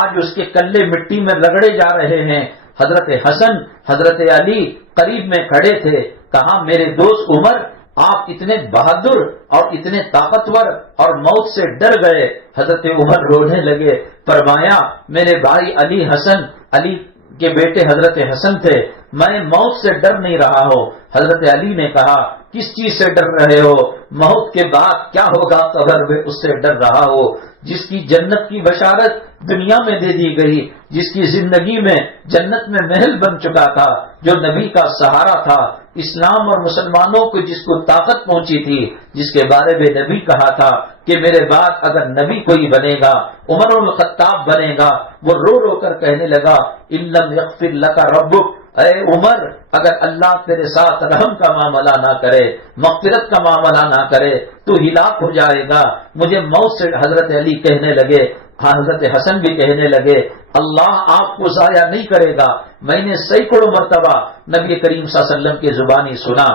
آج اس کے کلے مٹی میں رگڑے جا رہے ہیں۔ حضرت حسن حضرت علی قریب میں کھڑے تھے، کہا میرے دوست عمر آپ اتنے بہادر اور اتنے طاقتور اور موت سے ڈر گئے۔ حضرت عمر رونے لگے، فرمایا میرے بھائی علی کے بیٹے حضرت حسن تھے، میں موت سے ڈر نہیں رہا ہوں۔ حضرت علی نے کہا کس چیز سے ڈر رہے ہو؟ موت کے بعد کیا ہوگا قبر میں، اس سے ڈر رہا ہو۔ جس کی جنت کی بشارت دنیا میں دے دی گئی، جس کی زندگی میں جنت میں محل بن چکا تھا، جو نبی کا سہارا تھا، اسلام اور مسلمانوں کو جس کو طاقت پہنچی تھی، جس کے بارے میں نبی کہا تھا کہ میرے بعد اگر نبی کوئی بنے گا عمر الخطاب بنے گا، وہ رو رو کر کہنے لگا ان لم یغفر لک ربک، اے عمر اگر اللہ تیرے ساتھ رحم کا معاملہ نہ کرے، مغفرت کا معاملہ نہ کرے تو ہلاک ہو جائے گا۔ مجھے موت سے حضرت علی کہنے لگے، حضرت حسن بھی کہنے لگے اللہ آپ کو ضائع نہیں کرے گا۔ میں نے سینکڑوں مرتبہ نبی کریم صلی اللہ علیہ وسلم کی زبانی سنا،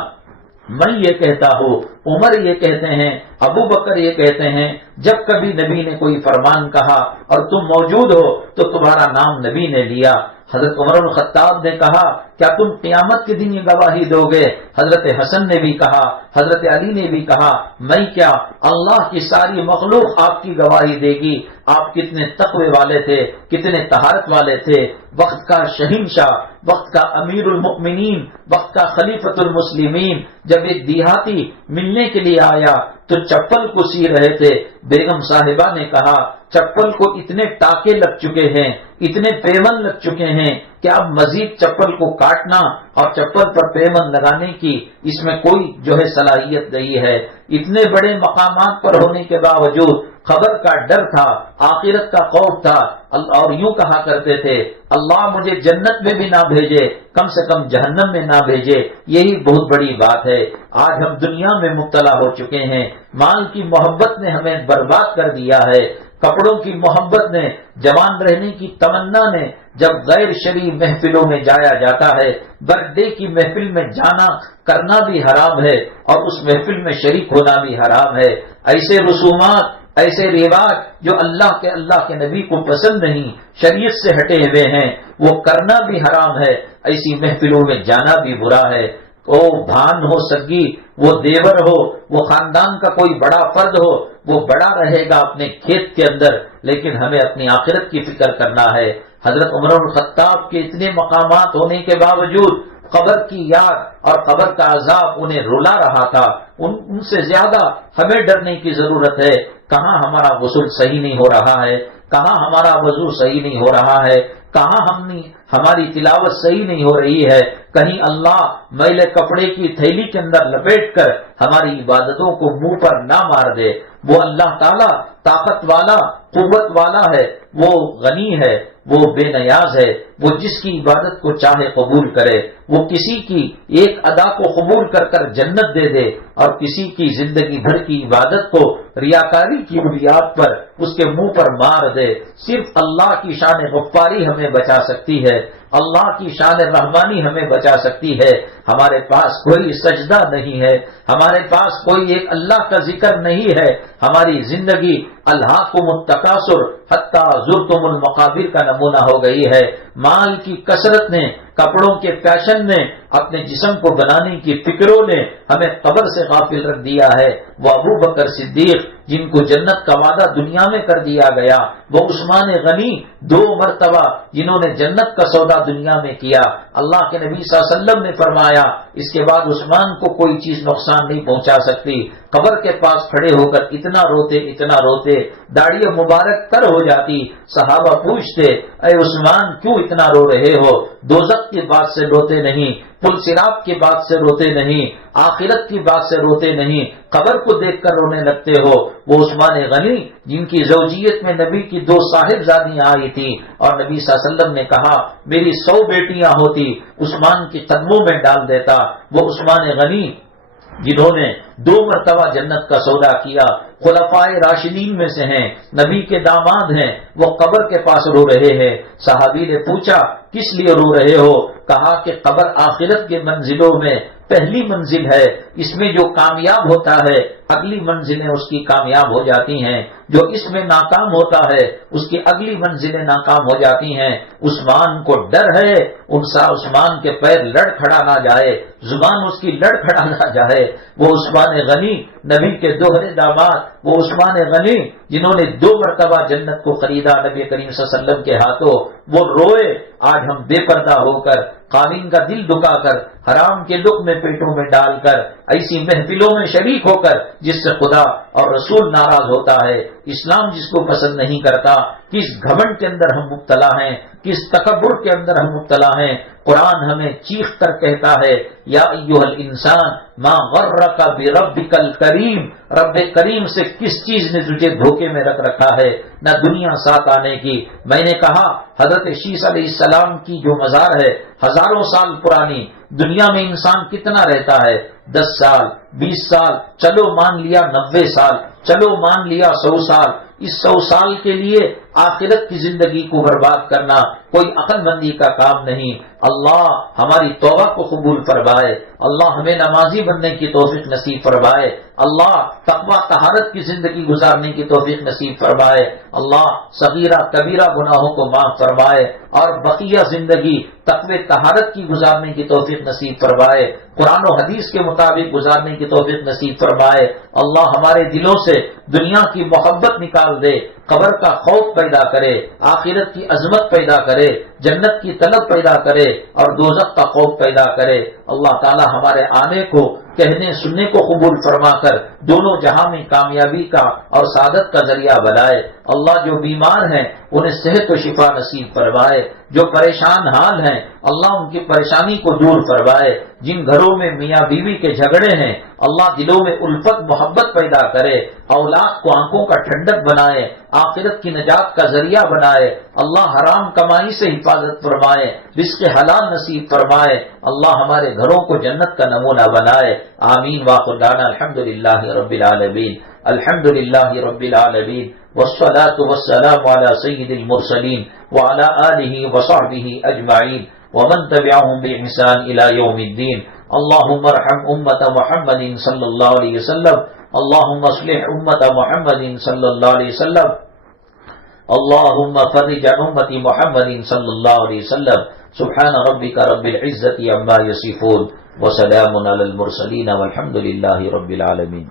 میں یہ کہتا ہوں، عمر یہ کہتے ہیں، ابو بکر یہ کہتے ہیں، جب کبھی نبی نے کوئی فرمان کہا اور تم موجود ہو تو تمہارا نام نبی نے لیا۔ حضرت عمر الخطاب نے کہا کیا تم قیامت کے دن یہ گواہی دو گے؟ حضرت حسن نے بھی کہا، حضرت علی نے بھی کہا، میں کیا، اللہ کی ساری مخلوق آپ کی گواہی دے گی، آپ کتنے تقوی والے تھے، کتنے طہارت والے تھے، وقت کا شہنشاہ، وقت کا امیر المؤمنین، وقت کا خلیفۃ المسلمین جب ایک دیہاتی ملنے کے لیے آیا تو چپل کو سی رہے تھے، بیگم صاحبہ نے کہا چپل کو اتنے ٹاکے لگ چکے ہیں، اتنے پیون لگ چکے ہیں کہ اب مزید چپل کو کاٹنا اور چپل پر پیون لگانے کی اس میں کوئی جو ہے صلاحیت نہیں ہے۔ اتنے بڑے مقامات پر ہونے کے باوجود خبر کا ڈر تھا، آخرت کا خوف تھا، اور یوں کہا کرتے تھے اللہ مجھے جنت میں بھی نہ بھیجے، کم سے کم جہنم میں نہ بھیجے، یہی بہت بڑی بات ہے۔ آج ہم دنیا میں مبتلا ہو چکے ہیں، مال کی محبت نے ہمیں برباد کر دیا ہے، کپڑوں کی محبت نے، جوان رہنے کی تمنا نے، جب غیر شرعی محفلوں میں جایا جاتا ہے، برتھ ڈے کی محفل میں جانا کرنا بھی حرام ہے اور اس محفل میں شریک ہونا بھی حرام ہے۔ ایسے رسومات، ایسے رواج جو اللہ کے نبی کو پسند نہیں، شریعت سے ہٹے ہوئے ہیں، وہ کرنا بھی حرام ہے، ایسی محفلوں میں جانا بھی برا ہے۔ وہ بھان ہو سگی، وہ دیور ہو، وہ خاندان کا کوئی بڑا فرد ہو، وہ بڑا رہے گا اپنے کھیت کے اندر، لیکن ہمیں اپنی آخرت کی فکر کرنا ہے۔ حضرت عمر الخطاب کے اتنے مقامات ہونے کے باوجود قبر کی یاد اور قبر کا عذاب انہیں رلا رہا تھا، ان سے زیادہ ہمیں ڈرنے کی ضرورت ہے۔ کہاں ہمارا غسل صحیح نہیں ہو رہا ہے، کہاں ہمارا وضو صحیح نہیں ہو رہا ہے، کہاں ہماری تلاوت صحیح نہیں ہو رہی ہے، کہیں اللہ میلے کپڑے کی تھیلی کے اندر لپیٹ کر ہماری عبادتوں کو منہ پر نہ مار دے۔ وہ اللہ تعالیٰ طاقت والا، قوت والا ہے، وہ غنی ہے، وہ بے نیاز ہے، وہ جس کی عبادت کو چاہے قبول کرے، وہ کسی کی ایک ادا کو قبول کر کر جنت دے دے اور کسی کی زندگی بھر کی عبادت کو ریاکاری کی بنیاد پر اس کے منہ پر مار دے۔ صرف اللہ کی شان غفاری ہمیں بچا سکتی ہے، اللہ کی شان رحمانی ہمیں بچا سکتی ہے۔ ہمارے پاس کوئی سجدہ نہیں ہے، ہمارے پاس کوئی ایک اللہ کا ذکر نہیں ہے۔ ہماری زندگی الہاکم التکاثر حتی زرتم المقابر کا نمونہ ہو گئی ہے۔ مال کی کثرت نے، کپڑوں کے فیشن نے، اپنے جسم کو بنانے کی فکروں نے ہمیں قبر سے غافل رکھ دیا ہے۔ وہ ابو بکر صدیق جن کو جنت کا وعدہ دنیا میں کر دیا گیا، وہ عثمان غنی 2 مرتبہ جنہوں نے جنت کا سودا دنیا میں کیا، اللہ کے نبی صلی اللہ علیہ وسلم نے فرمایا اس کے بعد عثمان کو کوئی چیز نقصان نہیں پہنچا سکتی۔ قبر کے پاس کھڑے ہو کر اتنا روتے، داڑھی مبارک تر ہو جاتی۔ صحابہ پوچھتے، اے عثمان کیوں اتنا رو رہے ہو؟ دوزخ کی بات سے روتے نہیں، پل صراط کی بات سے روتے نہیں، آخرت کی بات سے روتے نہیں، قبر کو دیکھ کر رونے لگتے ہو۔ وہ عثمان غنی جن کی زوجیت میں نبی کی 2 صاحبزادیاں آئی تھی اور نبی صلی اللہ علیہ وسلم نے کہا میری 100 بیٹیاں ہوتی عثمان کے قدموں میں ڈال دیتا، وہ عثمان غنی جنہوں نے 2 مرتبہ جنت کا سودا کیا، خلفائے راشدین میں سے ہیں، نبی کے داماد ہیں، وہ قبر کے پاس رو رہے ہیں۔ صحابی نے پوچھا کس لیے رو رہے ہو؟ کہا کہ قبر آخرت کے منزلوں میں پہلی منزل ہے، اس میں جو کامیاب ہوتا ہے اگلی منزلیں اس کی کامیاب ہو جاتی ہیں، جو اس میں ناکام ہوتا ہے اس کی اگلی منزلیں ناکام ہو جاتی ہیں۔ عثمان کو ڈر ہے عثمان کے پیر لڑ کھڑا نہ جائے، زبان اس کی لڑ کھڑا نہ جائے۔ وہ عثمان غنی نبی کے 2 داماد، وہ عثمان غنی جنہوں نے 2 مرتبہ جنت کو خریدا نبی کریم صلی اللہ علیہ وسلم کے ہاتھوں، وہ روئے۔ آج ہم بے پردہ ہو کر، قارئین کا دل دکا کر، حرام کے لقمے پیٹوں میں ڈال کر، ایسی محفلوں میں شریک ہو کر جس سے خدا اور رسول ناراض ہوتا ہے، اسلام جس کو پسند نہیں کرتا، کس گھمنڈ کے اندر ہم مبتلا ہیں، کس تکبر کے اندر ہم مبتلا ہیں۔ قرآن ہمیں چیخ کر کہتا ہے یا ایھا الانسان ما غرک بربک الکریم، رب کریم سے کس چیز نے تجھے دھوکے میں رکھ رکھا ہے، نہ دنیا ساتھ آنے کی۔ میں نے کہا حضرت شیس علیہ السلام کی جو مزار ہے 1000 سال پرانی، دنیا میں انسان کتنا رہتا ہے؟ 10 سال، 20 سال، چلو مان لیا 90 سال، چلو مان لیا 100 سال۔ اس 100 سال کے لیے آخرت کی زندگی کو برباد کرنا کوئی عقل مندی کا کام نہیں۔ اللہ ہماری توبہ کو قبول فرمائے، اللہ ہمیں نمازی بننے کی توفیق نصیب فرمائے، اللہ تقوی طہارت کی زندگی گزارنے کی توفیق نصیب فرمائے، اللہ صغیرہ کبیرہ گناہوں کو معاف فرمائے اور بقیہ زندگی تقوی طہارت کی گزارنے کی توفیق نصیب فرمائے، قرآن و حدیث کے مطابق گزارنے کی توفیق نصیب فرمائے۔ اللہ ہمارے دلوں سے دنیا کی محبت نکال دے، قبر کا خوف پیدا کرے، آخرت کی عظمت پیدا کرے، جنت کی طلب پیدا کرے اور دوزخ کا خوف پیدا کرے۔ اللہ تعالی ہمارے آنے کو، کہنے سننے کو قبول فرما کر دونوں جہاں میں کامیابی کا اور سعادت کا ذریعہ بنائے۔ اللہ جو بیمار ہیں انہیں صحت و شفا نصیب فرمائے، جو پریشان حال ہیں اللہ ان کی پریشانی کو دور فرمائے، جن گھروں میں میاں بیوی کے جھگڑے ہیں اللہ دلوں میں الفت محبت پیدا کرے، اولاد کو آنکھوں کا ٹھنڈک بنائے، آخرت کی نجات کا ذریعہ بنائے، اللہ حرام کمائی سے حفاظت فرمائے، رزق حلال نصیب فرمائے، اللہ ہمارے گھروں کو جنت کا نمونہ بنائے۔ آمین واخر دعوانا الحمدللہ رب العالمین، الحمدللہ رب العالمین، والصلاة والسلام على سید المرسلین وعلى آلہ وصحبہ اجمعین ومن تبعهم بإحسان إلى يوم الدين۔ اللهم ارحم امة محمد صلی اللہ علیہ وسلم، اللهم اصلح امة محمد صلی اللہ علیہ وسلم، اللهم فرج عن امة محمد صلی اللہ علیہ وسلم۔ سبحان ربك رب العزة عما يصفون وسلام على المرسلين والحمد لله رب العالمين۔